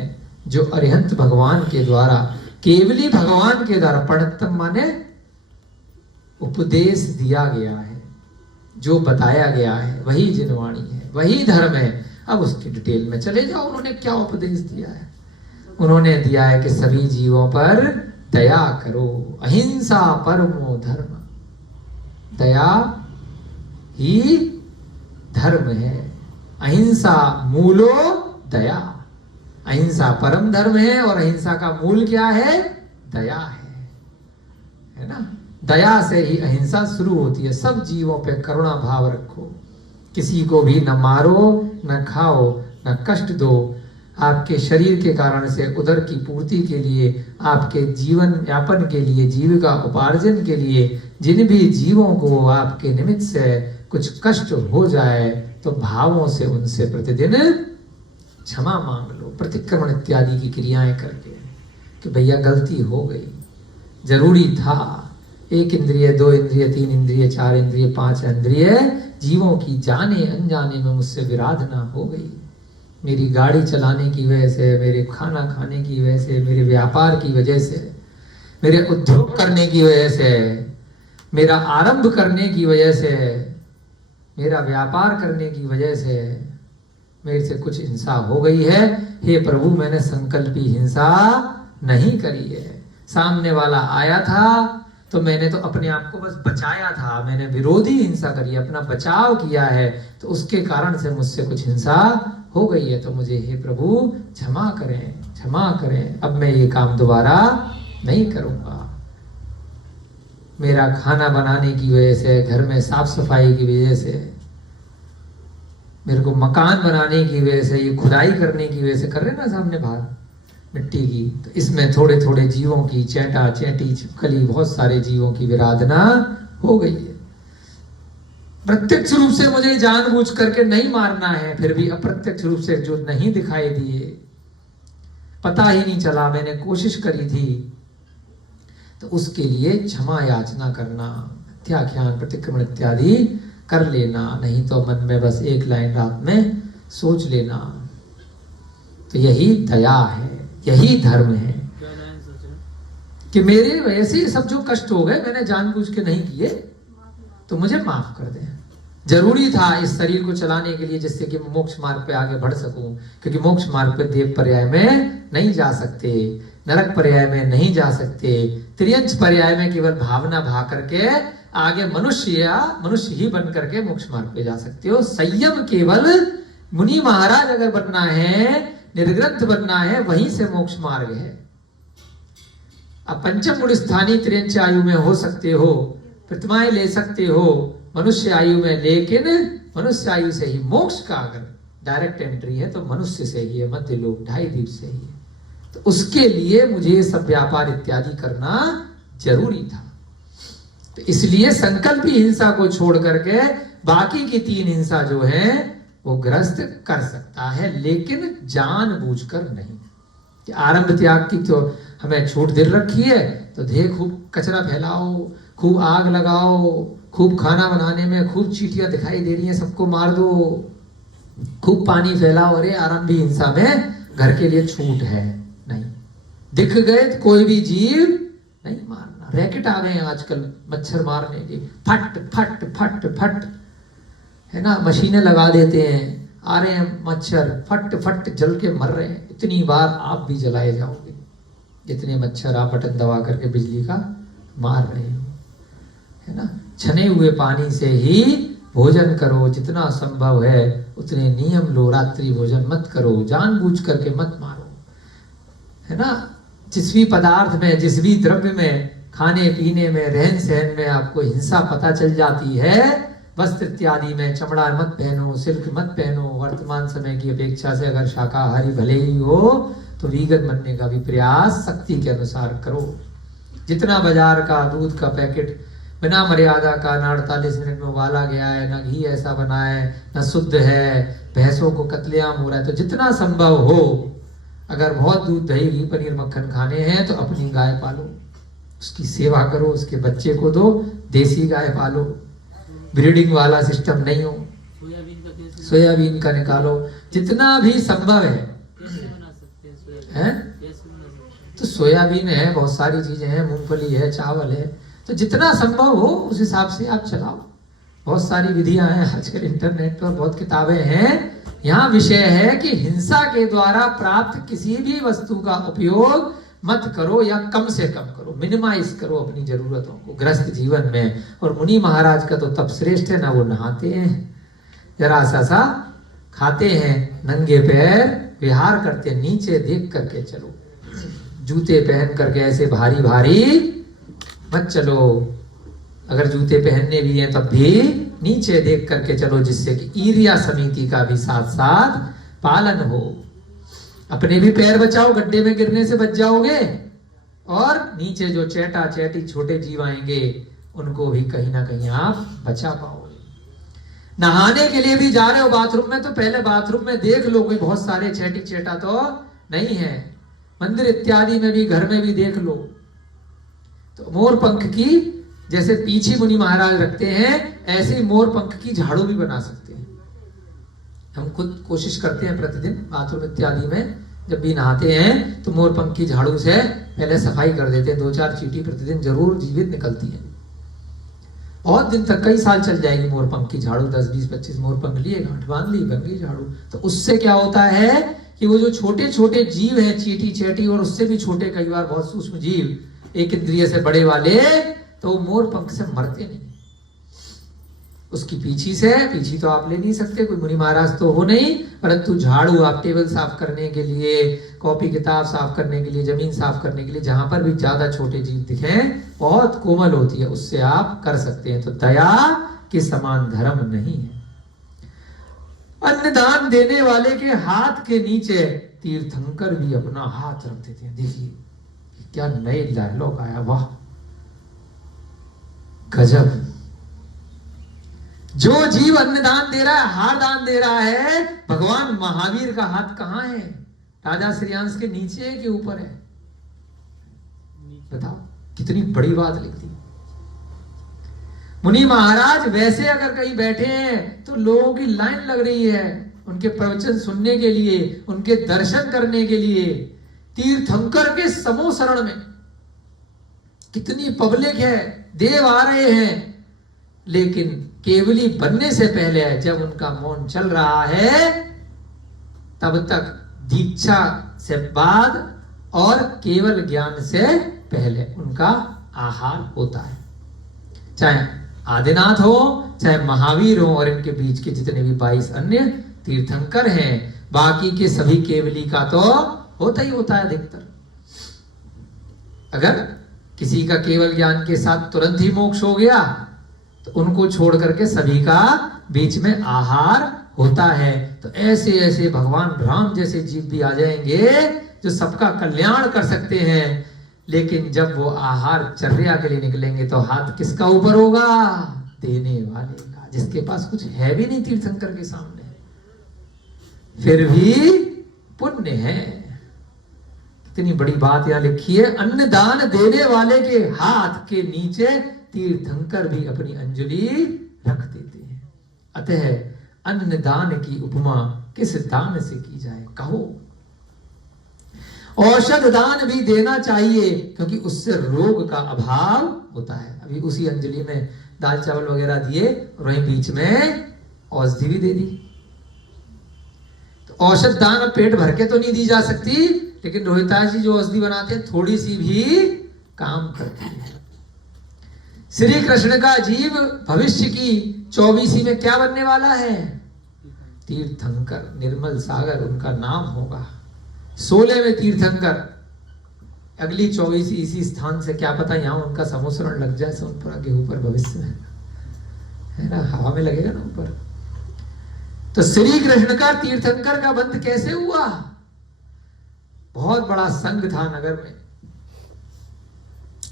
जो अरिहंत भगवान के द्वारा, केवली भगवान के द्वारा, पढ़त्तम माने उपदेश दिया गया है, जो बताया गया है वही जिनवाणी है, वही धर्म है। अब उसकी डिटेल में चले जाओ, उन्होंने क्या उपदेश दिया है? उन्होंने दिया है कि सभी जीवों पर दया करो, अहिंसा परमो धर्म, दया ही धर्म है, अहिंसा मूलो दया, अहिंसा परम धर्म है और अहिंसा का मूल क्या है? दया है ना? दया से ही अहिंसा शुरू होती है। सब जीवों पे करुणा भाव रखो, किसी को भी न मारो, न खाओ, न कष्ट दो। आपके शरीर के कारण से उदर की पूर्ति के लिए, आपके जीवन यापन के लिए, जीविका उपार्जन के लिए जिन भी जीवों को आपके निमित्त से कुछ कष्ट हो जाए तो भावों से उनसे प्रतिदिन क्षमा मांग लो, प्रतिक्रमण इत्यादि की क्रियाएं करके कि भैया गलती हो गई, जरूरी था। 1 इंद्रिय, 2 इंद्रिय, 3 इंद्रिय, 4 इंद्रिय, 5 इंद्रिय जीवों की जाने अनजाने में मुझसे विराधना हो गई। मेरी गाड़ी चलाने की वजह से, मेरे खाना खाने की वजह से, मेरे व्यापार की वजह से, मेरे उद्योग करने की वजह से, मेरा आरंभ करने की वजह से, मेरा व्यापार करने की वजह से मेरे से कुछ हिंसा हो गई है। हे प्रभु, मैंने संकल्पी हिंसा नहीं करी है। सामने वाला आया था तो मैंने तो अपने आप को बस बचाया था, मैंने विरोधी हिंसा करी, अपना बचाव किया है, तो उसके कारण से मुझसे कुछ हिंसा हो गई है। तो मुझे हे प्रभु क्षमा करें, क्षमा करें, अब मैं ये काम दोबारा नहीं करूंगा। मेरा खाना बनाने की वजह से, घर में साफ सफाई की वजह से, मेरे को मकान बनाने की वजह से, ये खुदाई करने की वजह से कर रहे ना सामने बाहर मिट्टी की, तो इसमें थोड़े थोड़े जीवों की चैटा चैटी छिपकली बहुत सारे जीवों की विराधना हो गई है। प्रत्यक्ष रूप से मुझे जानबूझ करके नहीं मारना है, फिर भी अप्रत्यक्ष रूप से जो नहीं दिखाई दिए, पता ही नहीं चला, मैंने कोशिश करी थी, तो उसके लिए क्षमा याचना करना, हत्याख्यान प्रतिक्रमण इत्यादि कर लेना, नहीं तो मन में बस एक लाइन रात में सोच लेना। तो यही दया है, यही धर्म है कि मेरे वजह से सब जो कष्ट हो गए मैंने जानबूझ के नहीं किए, तो मुझे माफ कर दें। जरूरी था इस शरीर को चलाने के लिए, जिससे कि मोक्ष मार्ग पे आगे बढ़ सकूं, क्योंकि मोक्ष मार्ग पे देव पर्याय में नहीं जा सकते, नरक पर्याय में नहीं जा सकते, त्रियंश पर्याय में केवल भावना भा करके आगे मनुष्य या मनुष्य ही बन करके मोक्ष मार्ग पे जा सकते हो। संयम केवल मुनि महाराज अगर बनना है, निर्ग्रंथ बनना है, वहीं से मोक्ष मार्ग है। अब पंचम गुण स्थानीय त्रियंश आयु में हो सकते हो, प्रतिमाएं ले सकते हो मनुष्य आयु में, लेकिन मनुष्य आयु से ही मोक्ष का अगर डायरेक्ट एंट्री है तो मनुष्य से ही है, मध्य लोक 2.5 दीप से ही है। तो उसके लिए मुझे सब व्यापार इत्यादि करना जरूरी था। तो इसलिए संकल्पी हिंसा को छोड़ करके बाकी की 3 हिंसा जो है वो ग्रस्त कर सकता है, लेकिन जानबूझकर नहीं। कि आरंभ त्याग की तो हमें छूट दे रखी है, तो देख खूब कचरा फैलाओ, खूब आग लगाओ, खूब खाना बनाने में खूब चींटियां दिखाई दे रही हैं, सबको मार दो, खूब पानी फैलाओ। अरे आरंभी हिंसा में घर के लिए छूट है नहीं, दिख गए तो कोई भी जीव नहीं मारना। रैकेट आ गए हैं आजकल मच्छर मारने के, फट फट फट फट, है ना, मशीनें लगा देते हैं, आ रहे हैं मच्छर, फट फट जल के मर रहे हैं। इतनी बार आप भी जलाए जाओगे जितने मच्छर आप बटन दबा करके बिजली का मार रहे हो, है ना। छने हुए पानी से ही भोजन करो, जितना संभव है उतने नियम लो, रात्रि भोजन मत करो, जानबूझ करके मत मारो, है ना। जिस भी पदार्थ में, जिस भी द्रव्य में, खाने पीने में, रहन सहन में आपको हिंसा पता चल जाती है, वस्त्र इत्यादि में चमड़ा मत पहनो, सिल्क मत पहनो। वर्तमान समय की अपेक्षा से अगर शाकाहारी भले ही हो तो वीगन बनने का भी प्रयास शक्ति के अनुसार करो। जितना बाजार का दूध का पैकेट बिना मर्यादा का न 48 मिनट में उबाला गया है, न घी ऐसा बना है, न शुद्ध है, भैंसों को कत्लेआम हो रहा है। तो जितना संभव हो, अगर बहुत दूध दही घी पनीर मक्खन खाने हैं तो अपनी गाय पालो, उसकी सेवा करो, उसके बच्चे को दो, देसी गाय पालो, ब्रीडिंग वाला सिस्टम नहीं हो। सोयाबीन का निकालो, जितना भी संभव है। तो सोयाबीन है, बहुत सारी चीजें हैं, मूंगफली है, चावल है, तो जितना संभव हो उस हिसाब से आप चलाओ। बहुत सारी विधियां हैं आजकल इंटरनेट पर, बहुत किताबें हैं। यहाँ विषय है कि हिंसा के द्वारा प्राप्त किसी भी वस्तु का उपयोग मत करो, या कम से कम करो, मिनिमाइज करो अपनी जरूरतों को ग्रस्त जीवन में। और मुनि महाराज का तो तब श्रेष्ठ है ना, वो नहाते हैं, जरा सा खाते हैं, नंगे पैर विहार करते, नीचे देख करके चलो, जूते पहन करके ऐसे भारी भारी मत चलो। अगर जूते पहनने भी हैं तब भी नीचे देख करके चलो, जिससे कि ईर्ष्या समिति का भी साथ साथ पालन हो। अपने भी पैर बचाओ, गड्ढे में गिरने से बच जाओगे, और नीचे जो चैटा चैटी छोटे जीव आएंगे उनको भी कहीं ना कहीं आप बचा पाओगे। नहाने के लिए भी जा रहे हो बाथरूम में, तो पहले बाथरूम में देख लो कोई बहुत सारे चैटी चैटा तो नहीं है। मंदिर इत्यादि में भी, घर में भी देख लो। तो मोर पंख की जैसे पीछे मुनि महाराज रखते हैं, ऐसे मोर पंख की झाड़ू भी बना सकते हैं। हम खुद कोशिश करते हैं प्रतिदिन बाथरूम इत्यादि में जब भी नहाते हैं तो मोर पंख की झाड़ू से पहले सफाई कर देते हैं। 2-4 चींटी प्रतिदिन जरूर जीवित निकलती है। बहुत दिन तक, कई साल चल जाएगी मोर पंख की झाड़ू। 10, 20, 25 मोर पंख लिए, गांठ बांध ली, बन गई झाड़ू। तो उससे क्या होता है कि वो जो छोटे छोटे जीव हैं, चींटी चैटी और उससे भी छोटे, कई बार बहुत सूक्ष्म जीव, एक इंद्रिय से बड़े वाले, तो मोर पंख से मरते नहीं। उसकी पीछी तो आप ले नहीं सकते, कोई मुनि महाराज तो हो नहीं, परंतु झाड़ू आप टेबल साफ करने के लिए, कॉपी किताब साफ करने के लिए, जमीन साफ करने के लिए, जहां पर भी ज्यादा छोटे जीव दिखें, बहुत कोमल होती है, उससे आप कर सकते हैं। तो दया के समान धर्म नहीं है। अन्नदान देने वाले के हाथ के नीचे तीर्थंकर भी अपना हाथ रख देते हैं। देखिए क्या नए डायलॉग आया, वाह गजब। जो जीव अन्नदान दे रहा है, आहार दान दे रहा है, भगवान महावीर का हाथ कहां है? राजा श्रेयांश के नीचे है कि ऊपर है? बताओ, कितनी बड़ी बात लिख दी। मुनि महाराज वैसे अगर कहीं बैठे हैं तो लोगों की लाइन लग रही है उनके प्रवचन सुनने के लिए, उनके दर्शन करने के लिए। तीर्थंकर के समूह शरण में कितनी पब्लिक है, देव आ रहे हैं, लेकिन केवली बनने से पहले, जब उनका मौन चल रहा है, तब तक दीक्षा से बाद और केवल ज्ञान से पहले उनका आहार होता है। चाहे आदिनाथ हो, चाहे महावीर हो, और इनके बीच के जितने भी 22 अन्य तीर्थंकर हैं, बाकी के सभी केवली का तो होता ही होता है अधिकतर। अगर किसी का केवल ज्ञान के साथ तुरंत ही मोक्ष हो गया तो उनको छोड़ करके सभी का बीच में आहार होता है। तो ऐसे ऐसे भगवान राम जैसे जीव भी आ जाएंगे जो सबका कल्याण कर सकते हैं, लेकिन जब वो आहार चर्या के लिए निकलेंगे तो हाथ किसका ऊपर होगा? देने वाले का, जिसके पास कुछ है भी नहीं तीर्थंकर के सामने, फिर भी पुण्य है। कितनी बड़ी बात यहां लिखी है, अन्नदान देने वाले के हाथ के नीचे तीर्थंकर भी अपनी अंजलि रख देते हैं। अतः अन्नदान की उपमा किस दान से की जाए? कहो। औषध दान भी देना चाहिए, क्योंकि उससे रोग का अभाव होता है। अभी उसी अंजलि में दाल चावल वगैरह दिए और वहीं बीच में औषधि भी दे दी। तो औषध दान पेट भर के तो नहीं दी जा सकती, लेकिन रोहितास जी जो औषधि बनाते हैं थोड़ी सी भी काम करती है। श्री कृष्ण का जीव भविष्य की 24वीं में क्या बनने वाला है? तीर्थंकर, निर्मल सागर उनका नाम होगा। 16 में तीर्थंकर, अगली 24वीं इसी स्थान से, क्या पता यहाँ उनका समुसरण लग जाए सोनपुरा के ऊपर भविष्य में, है ना, हवा में लगेगा ना ऊपर। तो श्री कृष्ण का तीर्थंकर का बंध कैसे हुआ? बहुत बड़ा संघ था नगर में।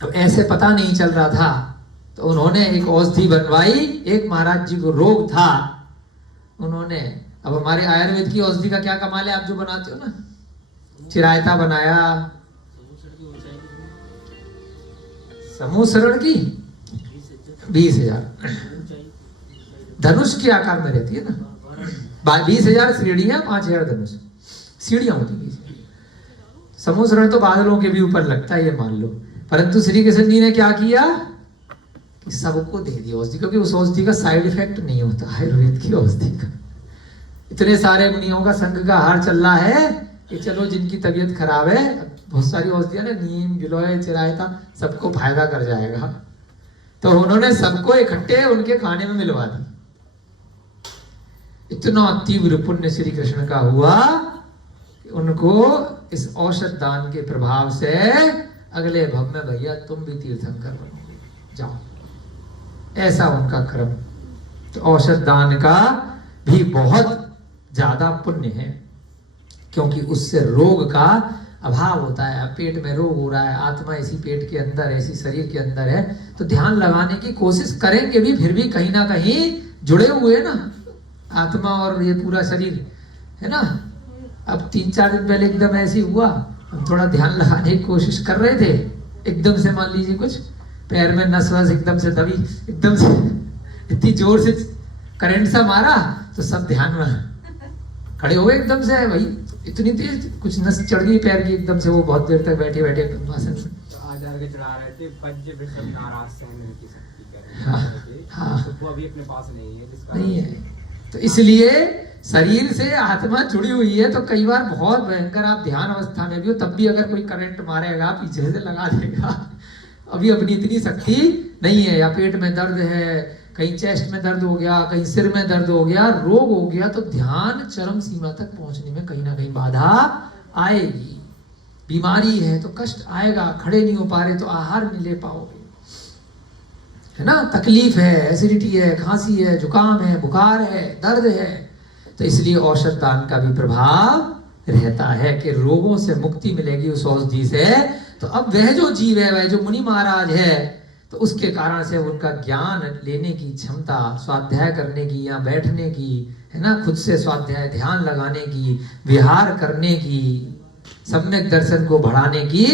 अब ऐसे पता नहीं चल रहा था तो उन्होंने एक औषधि बनवाई। एक महाराज जी को रोग था, उन्होंने, अब हमारे आयुर्वेद की औषधि का क्या कमाल है, आप जो बनाते हो ना, चिरायता बनाया, समूह शरण की 20,000 धनुष के आकार में रहती है ना, 20,000 सीढ़ियां, 5,000 धनुष सीढ़ियां होती है। समूह शरण तो बादलों के भी ऊपर लगता है, ये मान लो। परंतु श्री कृष्ण जी ने क्या किया कि सबको दे दिया औषधि, क्योंकि उस औषधि का साइड इफेक्ट नहीं होता आयुर्वेद की औषधि का। इतने सारे मुनियों का संघ का हार चल रहा है कि चलो जिनकी तबीयत खराब है, बहुत सारी औषधियां ना, नीम, गिलोय, चिरायता, सबको फायदा कर जाएगा। तो उन्होंने सबको इकट्ठे उनके खाने में मिलवा दी। इतना तीव्र पुण्य श्री कृष्ण का हुआ कि उनको इस औषध दान के प्रभाव से अगले भव में भैया तुम भी तीर्थंकर बनोगे, जाओ, ऐसा उनका क्रम। तो औषध दान का भी बहुत ज्यादा पुण्य है, क्योंकि उससे रोग का अभाव होता है। पेट में रोग हो रहा है, आत्मा इसी पेट के अंदर, ऐसी शरीर के अंदर है, तो ध्यान लगाने की कोशिश करेंगे भी, फिर भी कहीं ना कहीं जुड़े हुए ना आत्मा और ये पूरा शरीर, है ना। अब 3-4 दिन पहले एकदम ऐसे हुआ, हम थोड़ा ध्यान लगाने की कोशिश कर रहे थे, एकदम से मान लीजिए कुछ पैर में नस वस एकदम से दबी, एकदम से इतनी जोर से करंट सा मारा, तो सब ध्यान में खड़े हो गए एकदम से। भाई इतनी तेज कुछ नस चढ़ गई पैर की एकदम से, वो बहुत देर तक बैठे बैठे आसन से चढ़ा रहे थे, वज्र वृषभ नाराज सहन की शक्ति कर रहे थे। हाँ, हाँ, तो वो अभी अपने पास नहीं है, जिसका नहीं है। तो इसलिए शरीर से आत्मा जुड़ी हुई है, तो कई बार बहुत भयंकर, आप ध्यान अवस्था में भी हो तब भी अगर कोई करंट मारेगा पीछे से लगा देगा, अभी अपनी इतनी शक्ति नहीं है। या पेट में दर्द है, कहीं चेस्ट में दर्द हो गया, कहीं सिर में दर्द हो गया, रोग हो गया, तो ध्यान चरम सीमा तक पहुंचने में कहीं ना कहीं बाधा आएगी। बीमारी है तो कष्ट आएगा, खड़े नहीं हो पा रहे तो आहार नहीं ले पाओगे, है ना। तकलीफ है, एसिडिटी है, खांसी है, जुकाम है, बुखार है, दर्द है, तो इसलिए औषध दान का भी प्रभाव रहता है कि रोगों से मुक्ति मिलेगी उस औषधि से। तो अब वह जो जीव है, वह जो मुनि महाराज है, तो उसके कारण से उनका ज्ञान लेने की क्षमता, स्वाध्याय करने की या बैठने की, है ना, खुद से स्वाध्याय ध्यान लगाने की, विहार करने की, सम्यक दर्शन को बढ़ाने की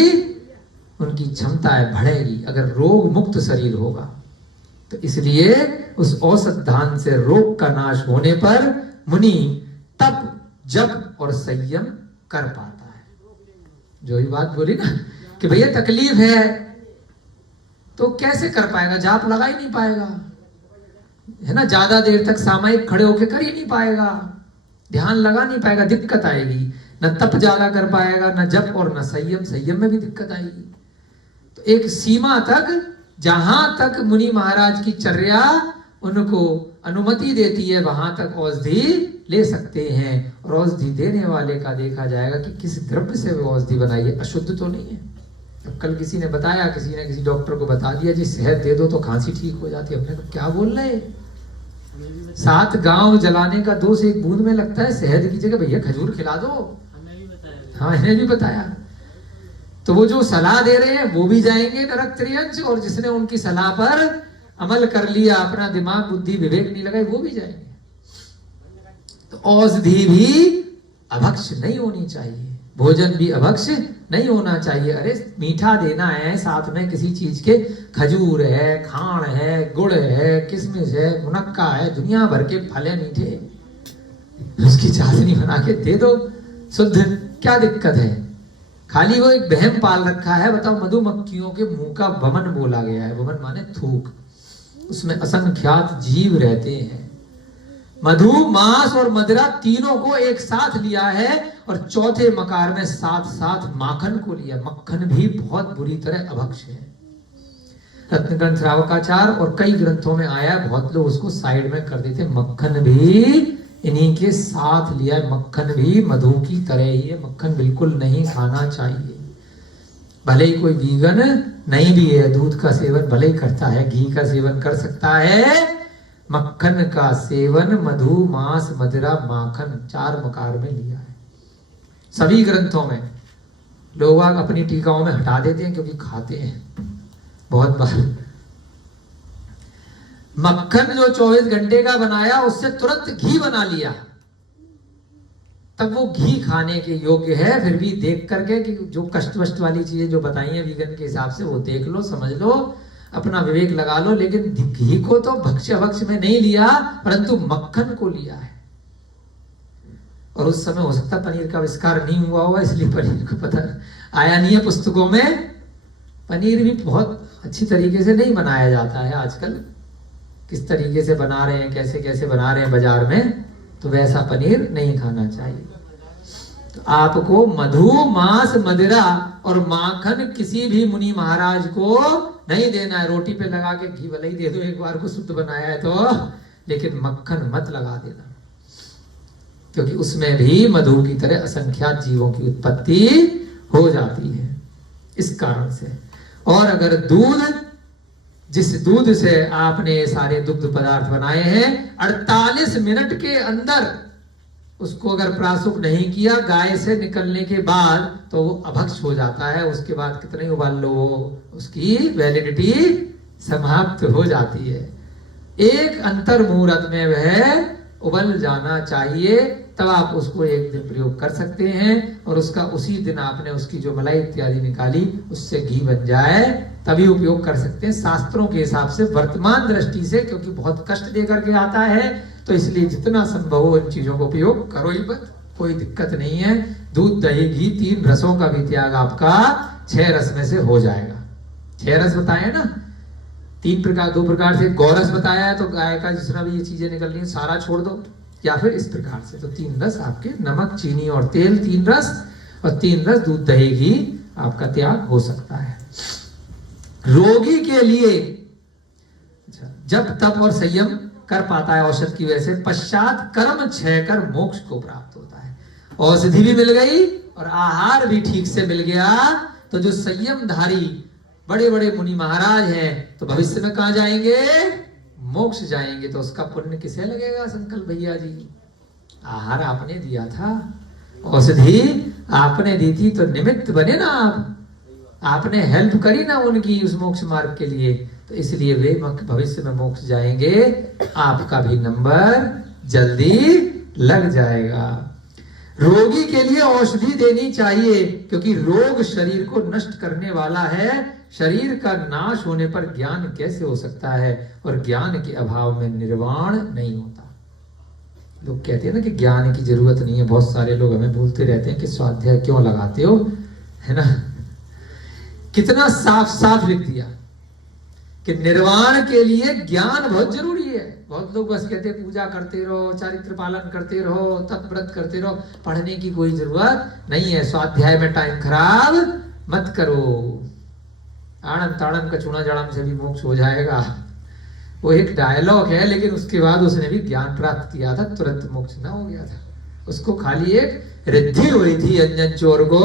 उनकी क्षमता है, बढ़ेगी अगर रोग मुक्त शरीर होगा। तो इसलिए उस औषध दान से रोग का नाश होने पर मुनि तप, जप और संयम कर पाता है। जो ही बात बोली ना कि भैया तकलीफ है तो कैसे कर पाएगा, जाप लगा ही नहीं पाएगा, है ना, ज्यादा देर तक सामयिक खड़े होके कर ही नहीं पाएगा, ध्यान लगा नहीं पाएगा, दिक्कत आएगी। न तप ज्यादा कर पाएगा, न जप और न संयम, संयम में भी दिक्कत आएगी। तो एक सीमा तक, जहां तक मुनि महाराज की चर्या उनको अनुमति देती है, वहां तक औषधि ले सकते हैं। और औषधि देने वाले का देखा जाएगा कि किस द्रव्य से वो औषधि बनाई है, अशुद्ध तो नहीं है। अब कल किसी ने बताया, किसी ने किसी डॉक्टर को बता दिया जी शहद दे दो तो खांसी ठीक हो जाती है। हमने कहा क्या बोल रहे, 7 गांव जलाने का दोष एक बूंद में लगता है, शहद की जगह भैया खजूर खिला दो। हाँ, इन्हें भी बताया। तो वो जो सलाह दे रहे हैं वो भी जाएंगे नरक त्रियंश, और जिसने उनकी सलाह पर अमल कर लिया, अपना दिमाग बुद्धि विवेक नहीं लगाई, वो भी जाएंगे। तो औषधि भी अभक्ष नहीं होनी चाहिए, भोजन भी अभक्ष नहीं होना चाहिए। अरे मीठा देना है, साथ में किसी चीज के, खजूर है, खांड है, गुड़ है, किशमिश है, मुनक्का है, दुनिया भर के फल है मीठे, उसकी चाशनी बना के दे दो शुद्ध, क्या दिक्कत है। खाली वो एक बहम पाल रखा है। बताओ, मधुमक्खियों के मुंह का वमन बोला गया है, वमन माने थूक, उसमें असंख्यात जीव रहते हैं। मधु, मांस और मदिरा तीनों को एक साथ लिया है, और चौथे मकार में साथ साथ माखन को लिया। मक्खन भी बहुत बुरी तरह अभक्ष है। रत्नग्रंथ श्रावकाचार और कई ग्रंथों में आया, बहुत लोग उसको साइड में कर देते। मक्खन भी इन्हीं के साथ लिया है। मक्खन भी मधु की तरह ही है, मक्खन बिल्कुल नहीं खाना चाहिए। भले ही कोई वीगन नहीं भी है, दूध का सेवन भले ही करता है, घी का सेवन कर सकता है, मक्खन का सेवन, मधु, मांस, मदिरा, माखन 4 मकार में लिया है। सभी ग्रंथों में लोग अपनी टीकाओं में हटा देते हैं क्योंकि खाते हैं बहुत बार। मक्खन जो 24 घंटे का बनाया उससे तुरंत घी बना लिया, तब वो घी खाने के योग्य है। फिर भी देख करके कि जो कष्ट वष्ट वाली चीजें जो बताई हैं वीगन के हिसाब से वो देख लो, समझ लो, अपना विवेक लगा लो। लेकिन घी को तो भक्ष्य भक्ष्य में नहीं लिया, परंतु मक्खन को लिया है। और उस समय हो सकता पनीर का आविष्कार नहीं हुआ होगा, इसलिए पनीर को पता आया नहीं है पुस्तकों में। पनीर भी बहुत अच्छी तरीके से नहीं बनाया जाता है आजकल, किस तरीके से बना रहे हैं, कैसे कैसे बना रहे हैं बाजार में, तो वैसा पनीर नहीं खाना चाहिए। तो आपको मधु, मांस, मदिरा और माखन किसी भी मुनि महाराज को नहीं देना है। रोटी पे लगा के घी भले ही दे दो एक बार को, शुद्ध बनाया है तो, लेकिन मक्खन मत लगा देना, क्योंकि उसमें भी मधु की तरह असंख्यात जीवों की उत्पत्ति हो जाती है इस कारण से। और अगर दूध, जिस दूध से आपने सारे दुग्ध पदार्थ बनाए हैं, 48 मिनट के अंदर उसको अगर प्रासुक नहीं किया गाय से निकलने के बाद, तो वो अभक्ष हो जाता है। उसके बाद कितने उबाल लो, उसकी वैलिडिटी समाप्त हो जाती है। एक अंतर मुहूर्त में वह उबल जाना चाहिए, तब आप उसको एक दिन प्रयोग कर सकते हैं। और उसका उसी दिन आपने उसकी जो मलाई इत्यादि निकाली उससे घी बन जाए, तभी उपयोग कर सकते हैं शास्त्रों के हिसाब से। वर्तमान दृष्टि से क्योंकि बहुत कष्ट दे करके आता है, तो इसलिए जितना संभव हो इन चीजों को उपयोग करो ही मत, कोई दिक्कत नहीं है। दूध, दही, घी, 3 रसों का भी त्याग आपका 6 रस में से हो जाएगा। 6 रस बताए ना, 2 प्रकार से गौरस बताया है, तो गाय का जितना भी ये चीजें निकलनी है सारा छोड़ दो, या फिर इस प्रकार से। तो 3 रस आपके नमक, चीनी और तेल 3 रस, और 3 रस दूध, दही, घी आपका त्याग हो सकता है। रोगी के लिए जब तप और संयम कर पाता है औषध की वजह से, पश्चात कर्म क्षय कर मोक्ष को प्राप्त होता है। औषधि भी मिल गई और आहार भी ठीक से मिल गया, तो जो संयमधारी बड़े बड़े मुनि महाराज हैं, तो भविष्य में कहां जाएंगे? मोक्ष जाएंगे। तो उसका पुण्य किसे लगेगा? संकल्प भैया जी, आहार आपने दिया था, औषधि आपने दी थी, तो निमित्त बने ना आपने हेल्प करी ना उनकी उस मोक्ष मार्ग के लिए, तो इसलिए वे भविष्य में मोक्ष जाएंगे। आपका भी नंबर जल्दी लग जाएगा। रोगी के लिए औषधि देनी चाहिए, क्योंकि रोग शरीर को नष्ट करने वाला है। शरीर का नाश होने पर ज्ञान कैसे हो सकता है, और ज्ञान के अभाव में निर्वाण नहीं होता। लोग कहते हैं ना कि ज्ञान की जरूरत नहीं है। बहुत सारे लोग हमें बोलते रहते हैं कि स्वाध्याय क्यों लगाते हो, है ना। कितना साफ साफ लिख दिया कि निर्वाण के लिए ज्ञान बहुत जरूरी है। बहुत लोग बस कहते हैं पूजा करते रहो, चारित्र पालन करते रहो, तप व्रत करते रहो, पढ़ने की कोई जरूरत नहीं है। स्वाध्याय में टाइम खराब मत करो। आड़म ताड़म का चूना जाड़म से भी मोक्ष हो जाएगा, वो एक डायलॉग है, लेकिन उसके बाद उसने भी ज्ञान प्राप्त किया था, तुरंत मोक्ष न हो गया था। उसको खाली एक रिद्धि हुई थी अंजन चोर को,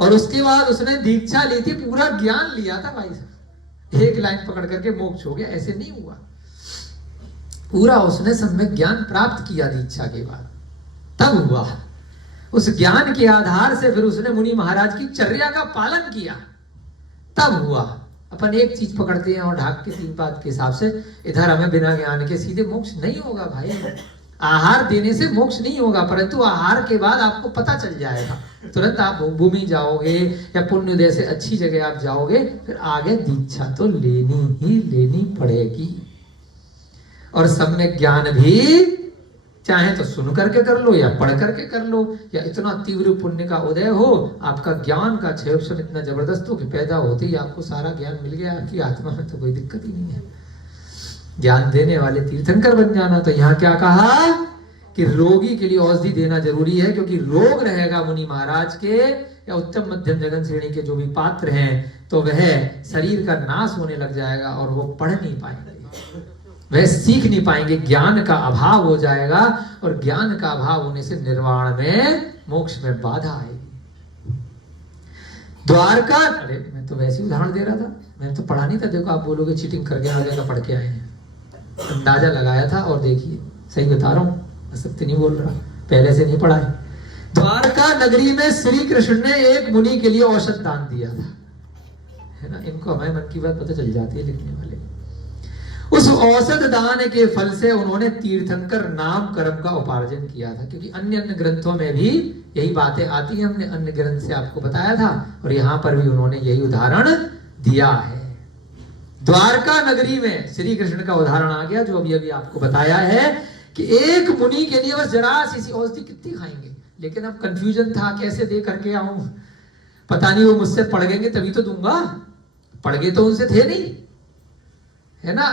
और उसके बाद उसने दीक्षा ली थी, पूरा ज्ञान लिया था भाई साहब, एक लाइन पकड़ करके मोक्ष हो गया, ऐसे नहीं हुआ। पूरा उसने सम्यक ज्ञान प्राप्त किया दीक्षा के बाद, तब हुआ। उस ज्ञान के आधार से फिर उसने मुनि महाराज की चर्या का पालन किया, तब हुआ। अपन एक चीज पकड़ते हैं और ढाक के 3 बात के हिसाब से, इधर हमें बिना ज्ञान के सीधे मोक्ष नहीं होगा भाई। आहार देने से मोक्ष नहीं होगा, परंतु आहार के बाद आपको पता चल जाएगा, तुरंत आप भूमि जाओगे या पुण्योदय से अच्छी जगह आप जाओगे, फिर आगे दीक्षा तो लेनी ही लेनी पड़ेगी। और सम्यक ज्ञान भी चाहे तो सुन करके कर लो या पढ़ करके कर लो, या इतना तीव्र पुण्य का उदय हो, आपका ज्ञान का क्षय इतना जबरदस्त हो कि पैदा होते ही आपको सारा ज्ञान मिल गया आपकी आत्मा में, तो कोई दिक्कत ही नहीं है। ज्ञान देने वाले तीर्थंकर बन जाना। तो यहाँ क्या कहा कि रोगी के लिए औषधि देना जरूरी है, क्योंकि रोग रहेगा मुनि महाराज के या उत्तम मध्यम जगन श्रेणी के जो भी पात्र हैं, तो वह शरीर का नाश होने लग जाएगा और वो पढ़ नहीं पाएंगे, वह सीख नहीं पाएंगे, ज्ञान का अभाव हो जाएगा, और ज्ञान का अभाव होने से निर्वाण में, मोक्ष में बाधा आएगी। द्वारका, अरे मैं तो वैसे उदाहरण दे रहा था, मैंने तो पढ़ा नहीं था। देखो आप बोलोगे चीटिंग करके आ जाएगा, पढ़ के आए हैं, अंदाजा लगाया था, और देखिए सही बता रहा हूँ, असत्य नहीं बोल रहा, पहले से नहीं पढ़ा है। द्वारका नगरी में श्री कृष्ण ने एक मुनि के लिए औषध दान दिया था, है ना। इनको हमें मन की बात पता चल जाती है लिखने वाले। उस औषध दान के फल से उन्होंने तीर्थंकर नाम कर्म का उपार्जन किया था, क्योंकि अन्य अन्य ग्रंथों में भी यही बातें आती हैं, हमने अन्य ग्रंथ से आपको बताया था, और यहां पर भी उन्होंने यही उदाहरण दिया है। द्वारका नगरी में श्री कृष्ण का उदाहरण आ गया, जो अभी अभी आपको बताया है कि एक मुनि के लिए बस जरा सी औषधि कितनी खाएंगे, लेकिन अब कंफ्यूजन था कैसे दे करके आऊं, पता नहीं वो मुझसे पड़ गएंगे तभी तो दूंगा, पड़ गए तो उनसे थे नहीं, है ना,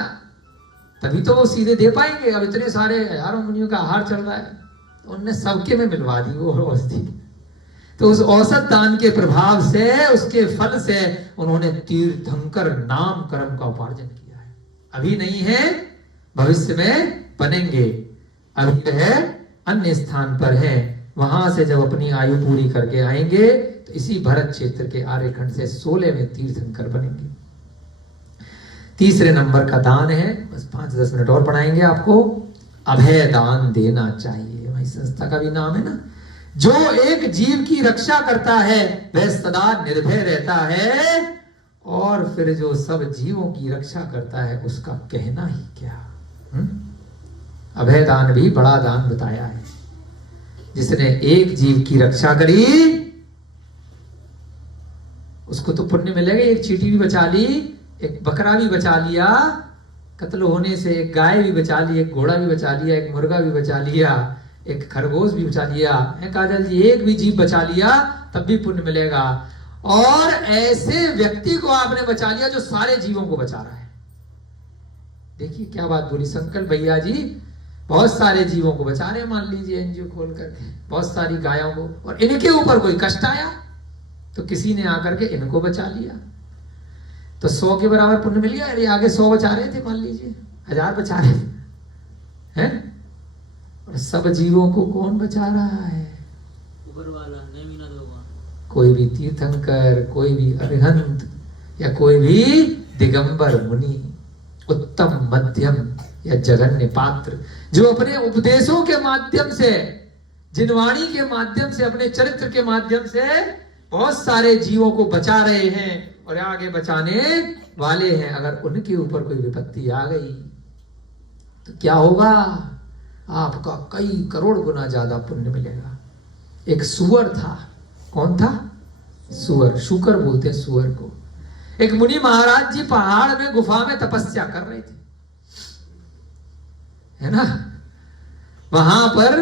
तभी तो वो सीधे दे पाएंगे। अब इतने सारे हजारों मुनियों का आहार चल रहा है, तो उनने सबके में मिलवा दी वो औषधि। तो उस औषध दान के प्रभाव से, उसके फल से उन्होंने तीर्थंकर नाम कर्म का उपार्जन किया है। अभी नहीं है, भविष्य में बनेंगे, अभी है अन्य स्थान पर है, वहां से जब अपनी आयु पूरी करके आएंगे तो इसी भरत क्षेत्र के आर्यखंड से 16वें तीर्थंकर बनेंगे। तीसरे नंबर का दान है, बस 5-10 मिनट और पढ़ाएंगे आपको, अभय दान देना चाहिए। वही संस्था का भी नाम है ना, जो एक जीव की रक्षा करता है वह सदा निर्भय रहता है, और फिर जो सब जीवों की रक्षा करता है उसका कहना ही क्या। अभय दान भी बड़ा दान बताया है। जिसने एक जीव की रक्षा करी उसको तो पुण्य मिलेगा। एक चींटी भी बचा ली, एक बकरा भी बचा लिया कत्ल होने से, एक गाय भी बचा ली, एक घोड़ा भी बचा लिया, एक मुर्गा भी बचा लिया, एक खरगोश भी बचा लिया, काजल जी एक भी जीव बचा लिया तब भी पुण्य मिलेगा। और ऐसे व्यक्ति को आपने बचा लिया जो सारे जीवों को बचा रहा है। देखिए क्या बात बोली संकल्प भैया जी, बहुत सारे जीवों को बचा रहे, मान लीजिए एनजीओ खोल करके, बहुत सारी गायों को, और इनके ऊपर कोई कष्ट आया तो किसी ने आकर के इनको बचा लिया, तो 100 के बराबर पुण्य मिल गया। अरे आगे 100 बचा रहे थे, मान लीजिए 1000 बचा रहे हैं, और सब जीवों को कौन बचा रहा है? ऊपर वाला, नहीं मीना दोगा। कोई भी तीर्थंकर, कोई भी अरिहंत, या कोई भी दिगंबर मुनि, उत्तम मध्यम या जगन्य पात्र, जो अपने उपदेशों के माध्यम से, जिनवाणी के माध्यम से, अपने चरित्र के माध्यम से बहुत सारे जीवों को बचा रहे हैं और आगे बचाने वाले हैं। अगर उनके ऊपर कोई विपत्ति आ गई तो क्या होगा? आपका कई करोड़ गुना ज्यादा पुण्य मिलेगा। एक सुअर था, कौन था? सुअर, शुकर बोलते हैं सुअर को। एक मुनि महाराज जी पहाड़ में गुफा में तपस्या कर रहे थे, है ना, वहां पर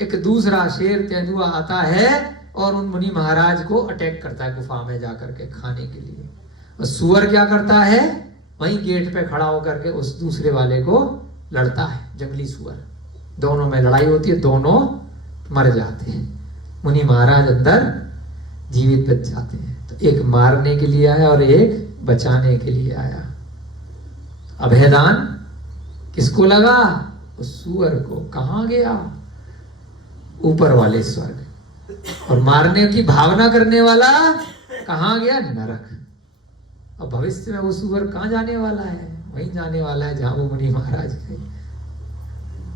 एक दूसरा शेर तेंदुआ आता है और उन मुनि महाराज को अटैक करता है गुफा में जाकर के खाने के लिए। और सुअर क्या करता है? वहीं गेट पे खड़ा होकर के उस दूसरे वाले को लड़ता है, जंगली सुअर। दोनों में लड़ाई होती है, दोनों मर जाते हैं। मुनि महाराज अंदर जीवित बच जाते हैं। तो एक मारने के लिए आया और एक बचाने के लिए आया। अभयदान किसको लगा? उस सुअर को। कहां गया? ऊपर वाले स्वर्ग। और मारने की भावना करने वाला कहां गया? नरक। और भविष्य में वो सुअर कहां जाने वाला है? वहीं जाने वाला है जहां वो मुनि महाराज गए।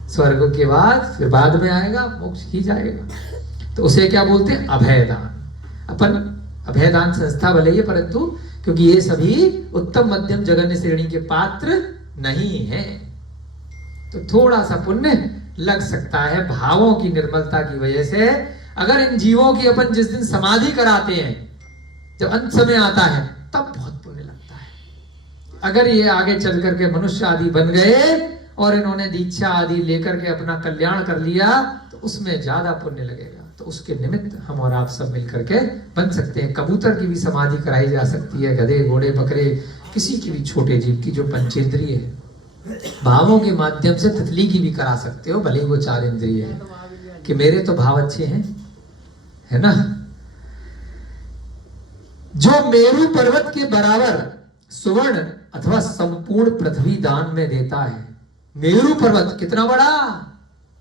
स्वर्ग के बाद फिर बाद में आएगा, मोक्ष ही जाएगा। तो उसे क्या बोलते हैं? अभयदान। अपन अभयदान संस्था भले ही, परंतु क्योंकि ये सभी उत्तम मध्यम जगन्य श्रेणी के पात्र नहीं है, तो थोड़ा सा पुण्य लग सकता है भावों की निर्मलता की वजह से। अगर इन जीवों की अपन जिस दिन समाधि कराते हैं, जब अंत समय आता है, तब बहुत पुण्य लगता है। अगर ये आगे चल करके मनुष्य आदि बन गए और इन्होंने दीक्षा आदि लेकर के अपना कल्याण कर लिया, तो उसमें ज्यादा पुण्य लगेगा। तो उसके निमित्त हम और आप सब मिलकर के बन सकते हैं। कबूतर की भी समाधि कराई जा सकती है, गधे, घोड़े, बकरे, किसी की भी छोटे जीव की जो पंचेंद्रिय है, भावों के माध्यम से तितली की भी करा सकते हो, भले ही वो 4 इंद्रिय है, कि मेरे तो भाव अच्छे हैं, है ना। जो मेरू पर्वत के बराबर सुवर्ण अथवा संपूर्ण पृथ्वी दान में देता है। मेरू पर्वत कितना बड़ा?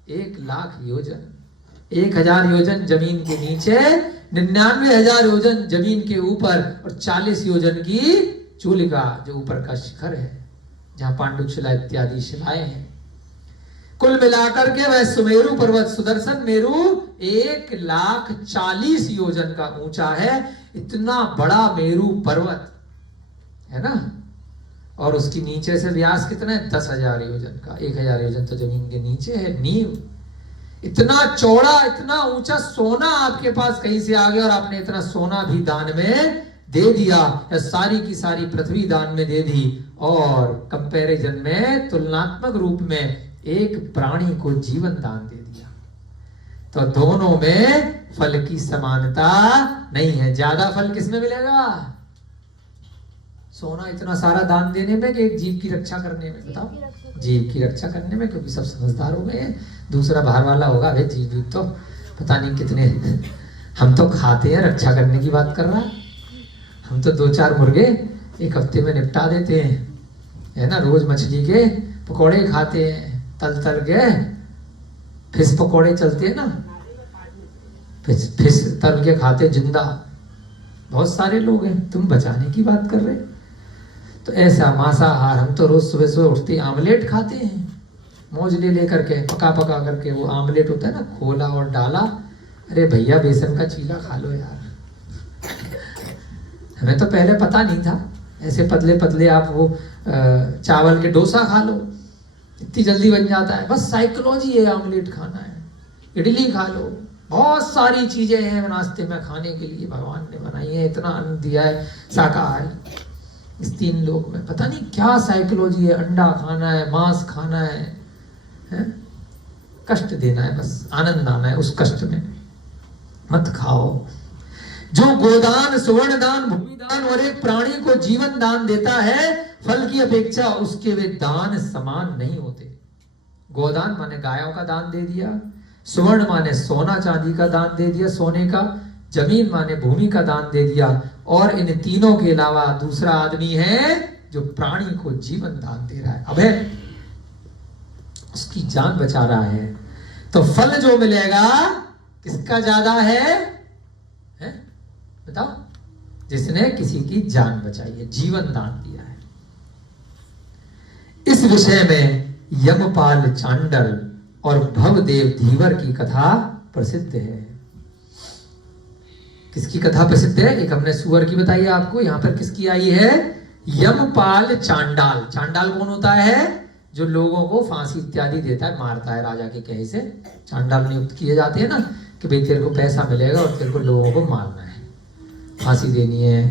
1,00,000 योजन, 1,000 योजन जमीन के नीचे, 99,000 योजन जमीन के ऊपर, और 40 योजन की चूलिका जो ऊपर का शिखर है, जहां पांडुशिला इत्यादि शिलाएं हैं। कुल मिलाकर के वह सुमेरु पर्वत, सुदर्शन मेरु 1,40,000 योजन का ऊंचा है। इतना बड़ा मेरु पर्वत है ना, और उसकी नीचे से व्यास कितना है? 10,000 योजन का। 1,000 योजन तो जमीन के नीचे है नींव। इतना चौड़ा इतना ऊंचा सोना आपके पास कहीं से आ गया और आपने इतना सोना भी दान में दे दिया, या सारी की सारी पृथ्वी दान में दे दी, और कंपैरिजन में तुलनात्मक रूप में एक प्राणी को जीवन दान दे दिया। तो दोनों में फल की समानता नहीं है। ज्यादा फल किसमें मिलेगा? सोना इतना सारा दान देने में कि एक जीव की रक्षा करने में? बताओ, जीव की रक्षा करने में, क्योंकि सब समझदार हो गए हैं। दूसरा बाहर वाला होगा, अरे जीव तो पता नहीं कितने, हम तो खाते हैं, रक्षा करने की बात कर रहा। हम तो 2-4 मुर्गे एक हफ्ते में निपटा देते हैं, है ना। रोज मछली के पकौड़े खाते हैं, तल तल के फिश पकौड़े चलते हैं ना, फिश तल के खाते जिंदा, बहुत सारे लोग हैं। तुम बचाने की बात कर रहे, तो ऐसा मांसाहार। हम तो रोज सुबह सुबह उठते आमलेट खाते हैं, मौजले लेकर के पका पका करके। वो आमलेट होता है ना, खोला और डाला। अरे भैया बेसन का चीला खा लो यार। हमें तो पहले पता नहीं था, ऐसे पतले पतले आप वो चावल के डोसा खा लो, इतनी जल्दी बन जाता है। बस साइकोलॉजी है, आमलेट खाना है, इडली खा लो, बहुत सारी चीजें हैं नाश्ते में खाने के लिए, भगवान ने बनाई है। इतना अन्न दिया है शाकाहारी इस 3 लोक में, पता नहीं क्या साइकोलॉजी है। अंडा खाना है, मांस खाना है? कष्ट देना है, बस आनंद आना है उस कष्ट में। मत खाओ। जो गोदान, स्वर्ण दान, भूमि दान और एक प्राणी को जीवन दान देता है, फल की अपेक्षा उसके वे दान समान नहीं होते। गोदान माने गायों का दान दे दिया, स्वर्ण माने सोना चांदी का दान दे दिया, सोने का। जमीन माने भूमि का दान दे दिया। और इन तीनों के अलावा दूसरा आदमी है जो प्राणी को जीवन दान दे रहा है, अभय, उसकी जान बचा रहा है। तो फल जो मिलेगा किसका ज्यादा है? बताओ, जिसने किसी की जान बचाई है, जीवन दान दिया है। इस विषय में यमपाल चांडल और भवदेव धीवर की कथा प्रसिद्ध है। किसकी कथा प्रसिद्ध है? एक हमने सुअर की बताई आपको, यहां पर किसकी आई है? यमपाल चांडाल। चांडाल कौन होता है? जो लोगों को फांसी इत्यादि देता है, मारता है राजा के कहे से। चांडाल नियुक्त किए जाते हैं ना, कि भाई तेरे को पैसा मिलेगा और तेरे को लोगों को मारना है, फांसी देनी है।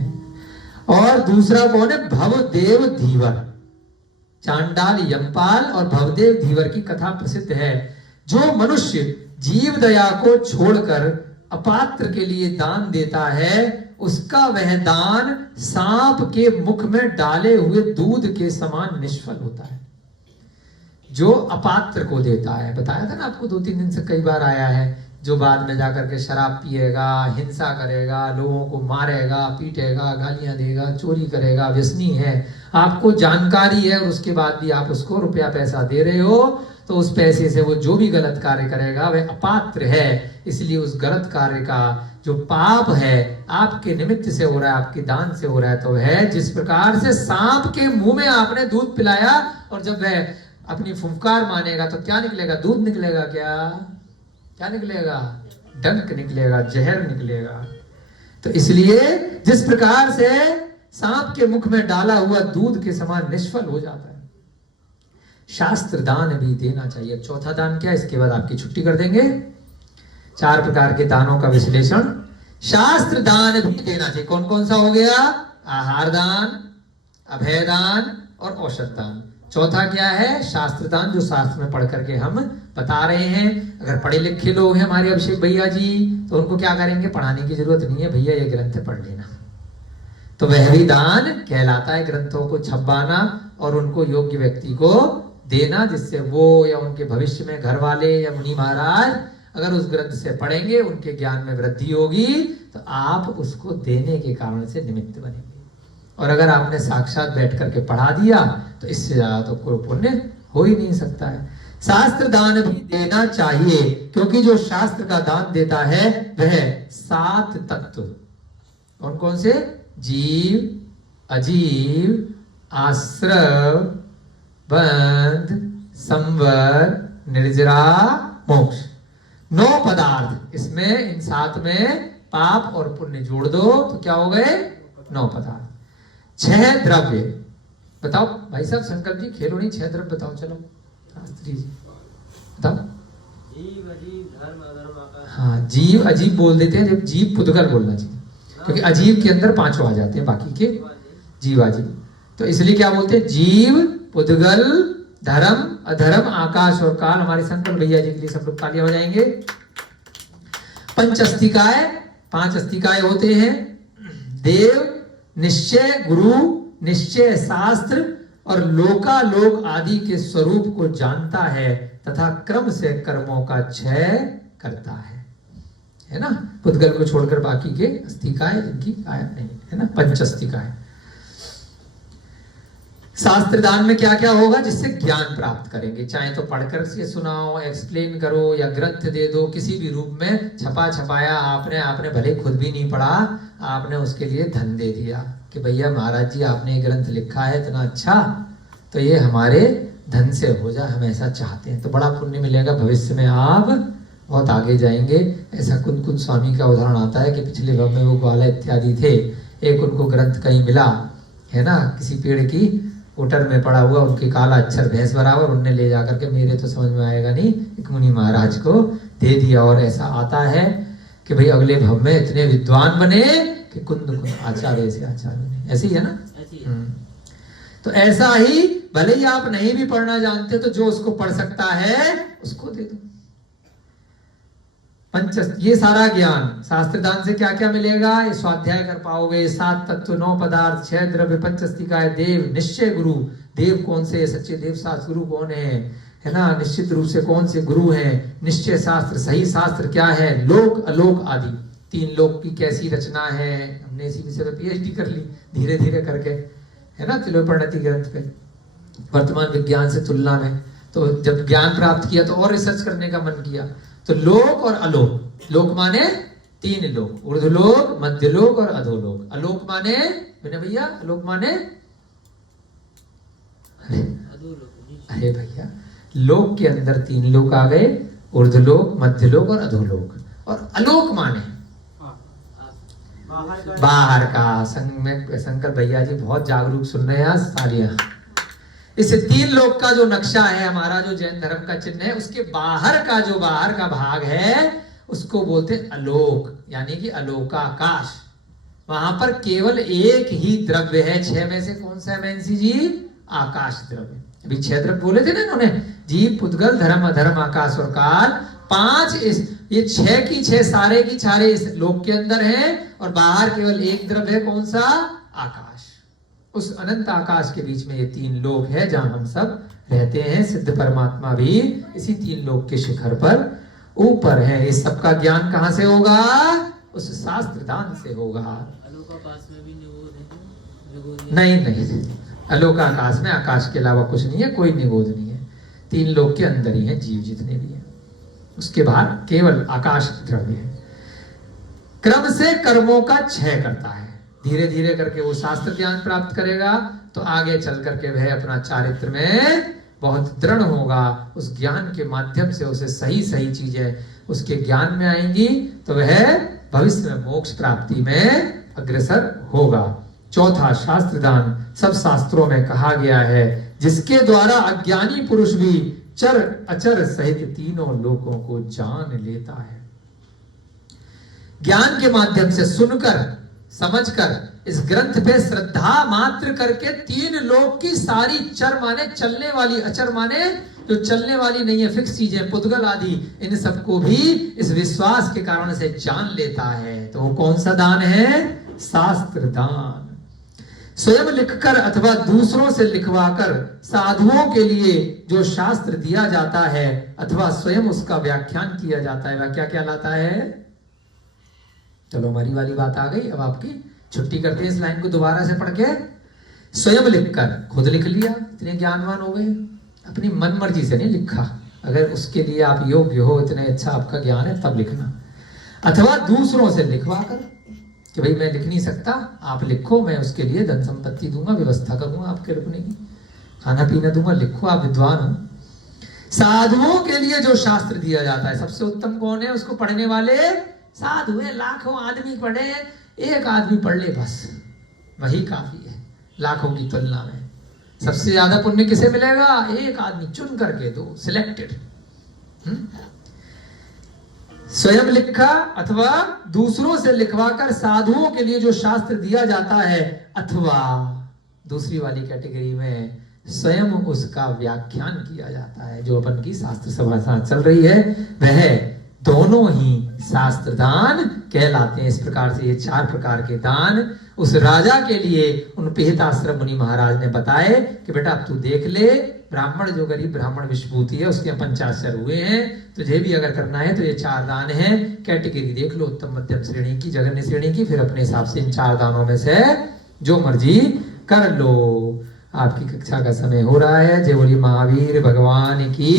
और दूसरा कौन है? भवदेव धीवर। चांडाल, यमपाल और भवदेव धीवर की कथा प्रसिद्ध है। जो मनुष्य जीव दया को छोड़कर अपात्र के लिए दान देता है, उसका वह दान सांप के मुख में डाले हुए दूध के समान निष्फल होता है। जो अपात्र को देता है, बताया था ना आपको 2-3 दिन से कई बार आया है, जो बाद में जाकर के शराब पिएगा, हिंसा करेगा, लोगों को मारेगा, पीटेगा, गालियां देगा, चोरी करेगा, व्यसनी है, आपको जानकारी है और उसके बाद भी आप उसको रुपया पैसा दे रहे हो, तो उस पैसे से वो जो भी गलत कार्य करेगा वह अपात्र है। इसलिए उस गलत कार्य का जो पाप है आपके निमित्त से हो रहा है, आपके दान से हो रहा है। तो है जिस प्रकार से सांप के मुंह में आपने दूध पिलाया और जब वह अपनी फुफकार मानेगा तो क्या निकलेगा? दूध निकलेगा। क्या निकलेगा? डंक निकलेगा, जहर निकलेगा। तो इसलिए जिस प्रकार से सांप के मुख में डाला हुआ दूध के समान निष्फल हो जाता है, शास्त्र दान भी देना चाहिए। चौथा दान क्या? इसके बाद आपकी छुट्टी कर देंगे। 4 प्रकार के दानों का विश्लेषण। शास्त्र दान भी देना चाहिए। कौन कौन सा हो गया? आहार दान, अभय दान और औषध दान। चौथा क्या है? शास्त्र दान, जो शास्त्र में पढ़ करके हम बता रहे हैं। अगर पढ़े लिखे लोग हैं हमारे अभिषेक भैया जी, तो उनको क्या करेंगे? पढ़ाने की जरूरत नहीं है, भैया ये ग्रंथ पढ़ लेना। तो वह भी दान कहलाता है, ग्रंथों को छपवाना और उनको योग्य व्यक्ति को देना, जिससे वो या उनके भविष्य में घर वाले या मुनि महाराज अगर उस ग्रंथ से पढ़ेंगे, उनके ज्ञान में वृद्धि होगी, तो आप उसको देने के कारण से निमित्त बनेंगे। और अगर आपने साक्षात बैठ करके पढ़ा दिया तो इससे ज्यादा तो कोई पुण्य हो ही नहीं सकता है। शास्त्र दान भी देना चाहिए, क्योंकि जो शास्त्र का दान देता है वह 7 तत्व, कौन कौन से? जीव, अजीव, आश्रव, बंध, संवर, निर्जरा, मोक्ष। 9 पदार्थ। इसमें इन 7 में पाप और पुण्य जोड़ दो तो क्या हो गए? 9 पदार्थ। 6 द्रव्य, बताओ भाई साहब, संकल्प जी खेलो नहीं, 6 द्रव्य बताओ, चलो शास्त्री जी बताओ। जीव अजीब धर्म अधर्म आकाश। हाँ, जीव अजीब बोल देते हैं, जब जीव पुद्गल बोलना चाहिए, क्योंकि अजीब के अंदर 5 आ जाते हैं, बाकी के जीव अजीब। तो इसलिए क्या बोलते हैं, जीव पुद्गल धर्म अधर्म आकाश और काल। हमारे संकल्प भैया जी के लिए सब लोग तालियां हो जाएंगे। पंच अस्तिकाय, 5 अस्तिकाय होते हैं, देव, निश्चय, गुरु, निश्चय शास्त्र और लोकालोक आदि के स्वरूप को जानता है तथा क्रम से कर्मों का क्षय करता है ना। पुद्गल को छोड़कर बाकी के अस्तिकाय जिनकी आया नहीं, है ना, पंच अस्तिकाय। शास्त्र दान में क्या क्या होगा, जिससे ज्ञान प्राप्त करेंगे, चाहे तो पढ़कर से सुनाओ, एक्सप्लेन करो, या ग्रंथ दे दो, किसी भी रूप में छपा छपाया आपने भले खुद भी नहीं पढ़ा, आपने उसके लिए धन दे दिया कि भैया महाराज जी आपने ये ग्रंथ लिखा है इतना अच्छा, तो ये हमारे धन से हो जाए, हम ऐसा चाहते हैं, तो बड़ा पुण्य मिलेगा, भविष्य में आप बहुत आगे जाएंगे। ऐसा कुंद स्वामी का उदाहरण आता है कि पिछले भाव में वो ग्वाला इत्यादि थे, एक उनको ग्रंथ कहीं मिला, है ना, किसी पेड़ की उटर में पड़ा हुआ, उनके काला अक्षर भैंस बराबर, उनने ले जाकर के, मेरे तो समझ में आएगा नहीं, एक मुनि महाराज को दे दिया। और ऐसा आता है कि भाई अगले भव में इतने विद्वान बने कि कुंद आचार्य से आचार्य बने, ऐसे ही है ना। तो ऐसा ही भले ही आप नहीं भी पढ़ना जानते, तो जो उसको पढ़ सकता है उसको दे दो। ये सारा ज्ञान शास्त्र दान से क्या क्या मिलेगा, ये स्वाध्याय कर पाओगे, 7 तत्व 9 पदार्थ 6 द्रव्य 5 अस्तिकाय, देव, निश्चय गुरु, देव कौन से, सच्चे देव शास्त्र गुरु कौन है ना, निश्चित रूप से कौन से गुरु हैं, निश्चय शास्त्र, सही शास्त्र क्या है, लोक अलोक आदि, 3 लोक की कैसी रचना है, हमने इसी विषय पे PhD कर ली धीरे धीरे करके, है ना, तिलोपरिणति ग्रंथ पे, वर्तमान विज्ञान से तुलना में। तो जब ज्ञान प्राप्त किया तो और रिसर्च करने का मन किया, तो लोक और अलोक, लोक माने 3 लोक, ऊर्ध्वलोक, मध्यलोक और अधोलोक। अलोक माने मैंने भैया, अलोक माने अरे भैया, लोक के अंदर 3 लोक आ गए, ऊर्ध्वलोक, मध्यलोक और अधोलोक। और अलोक माने बाहर का। शंकर भैया जी बहुत जागरूक सुन रहे हैं, तालियां। इस 3 लोक का जो नक्शा है हमारा, जो जैन धर्म का चिन्ह है, उसके बाहर का भाग है, उसको बोलते अलोक, यानी कि अलोकाकाश। वहां पर केवल एक ही द्रव्य है 6 में से, कौन सा है मैंसी जी, आकाश द्रव्य। अभी 6 द्रव्य बोले थे ना इन्होंने, जीव, पुद्गल, धर्म अधर्म आकाश और काल। 5 ये 6 की 6 सारे की सारे इस लोक के अंदर है, और बाहर केवल एक द्रव्य है, कौन सा, आकाश। उस अनंत आकाश के बीच में ये 3 लोक है जहां हम सब रहते हैं। सिद्ध परमात्मा भी इसी 3 लोक के शिखर पर ऊपर है। इस सब का ज्ञान कहां से होगा, उस शास्त्र दान से होगा। अलोकाकाश में भी निगोद है? नहीं, अलोकाकाश में आकाश के अलावा कुछ नहीं है, कोई निगोद नहीं है। 3 लोक के अंदर ही है जीव जितने भी हैं, उसके बाहर केवल आकाश द्रव्य है। क्रम से कर्मों का क्षय करता है, धीरे धीरे करके वो शास्त्र ज्ञान प्राप्त करेगा, तो आगे चल करके वह अपना चारित्र में बहुत दृढ़ होगा। उस ज्ञान के माध्यम से उसे सही सही चीजें उसके ज्ञान में आएंगी, तो वह भविष्य में मोक्ष प्राप्ति में अग्रसर होगा। चौथा, शास्त्र दान सब शास्त्रों में कहा गया है, जिसके द्वारा अज्ञानी पुरुष भी चर अचर सहित 3 लोकों को जान लेता है। ज्ञान के माध्यम से सुनकर समझकर इस ग्रंथ पे श्रद्धा मात्र करके 3 लोक की सारी चर माने चलने वाली, अचर माने जो चलने वाली नहीं है, फिक्स चीजें, पुद्गल आदि, इन सबको भी इस विश्वास के कारण से जान लेता है। तो वो कौन सा दान है, शास्त्र दान। स्वयं लिखकर अथवा दूसरों से लिखवाकर साधुओं के लिए जो शास्त्र दिया जाता है अथवा स्वयं उसका व्याख्यान किया जाता है, वह क्या क्या लाता है। चलो हमारी वाली बात आ गई, अब आपकी छुट्टी करते हैं। इस लाइन को दोबारा से पढ़ के, स्वयं लिखकर, खुद लिख लिया, इतने ज्ञानवान हो गए, अपनी मन मर्जी से नहीं लिखा, अगर उसके लिए आप योग्य हो, इतने अच्छा आपका ज्ञान है तब लिखना। अथवा दूसरों से लिखवा कर कि भाई मैं लिख नहीं सकता, आप लिखो, मैं उसके लिए धन संपत्ति दूंगा, व्यवस्था करूंगा आपके रुकने की, खाना पीना दूंगा, लिखो, आप विद्वान हो। साधुओं के लिए जो शास्त्र दिया जाता है, सबसे उत्तम कौन है, उसको पढ़ने वाले साधु है। लाखों आदमी पढ़े, एक आदमी पढ़ ले बस, वही काफी है लाखों की तुलना में। सबसे ज्यादा पुण्य किसे मिलेगा? एक आदमी चुन करके दो, सिलेक्टेड। स्वयं लिखा अथवा दूसरों से लिखवाकर साधुओं के लिए जो शास्त्र दिया जाता है, अथवा दूसरी वाली कैटेगरी में स्वयं उसका व्याख्यान किया जाता है। जो अपन की शास्त्र सभा चल रही है वह दोनों ही शास्त्र दान कहलाते हैं। इस प्रकार से ये 4 प्रकार के दान उस राजा के लिए उन पिहिताश्रम मुनि महाराज ने बताए कि बेटा अब तू देख ले, ब्राह्मण जो गरीब ब्राह्मण विश्वभूति है उसके 50 हुए हैं, तुझे भी अगर करना है तो ये 4 दान है। कैटेगरी देख लो, उत्तम मध्यम श्रेणी की, जघन्य श्रेणी की, फिर अपने हिसाब से इन 4 दानों में से जो मर्जी कर लो। आपकी कक्षा का समय हो रहा है। जय बोली महावीर भगवान की,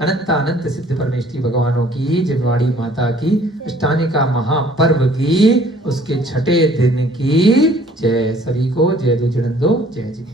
अनंत अनंत सिद्ध परमेष्टि भगवानों की, जिनवाड़ी माता की, अष्टानिका महापर्व की, उसके छठे दिन की जय। सभी को जय दो, जय जी।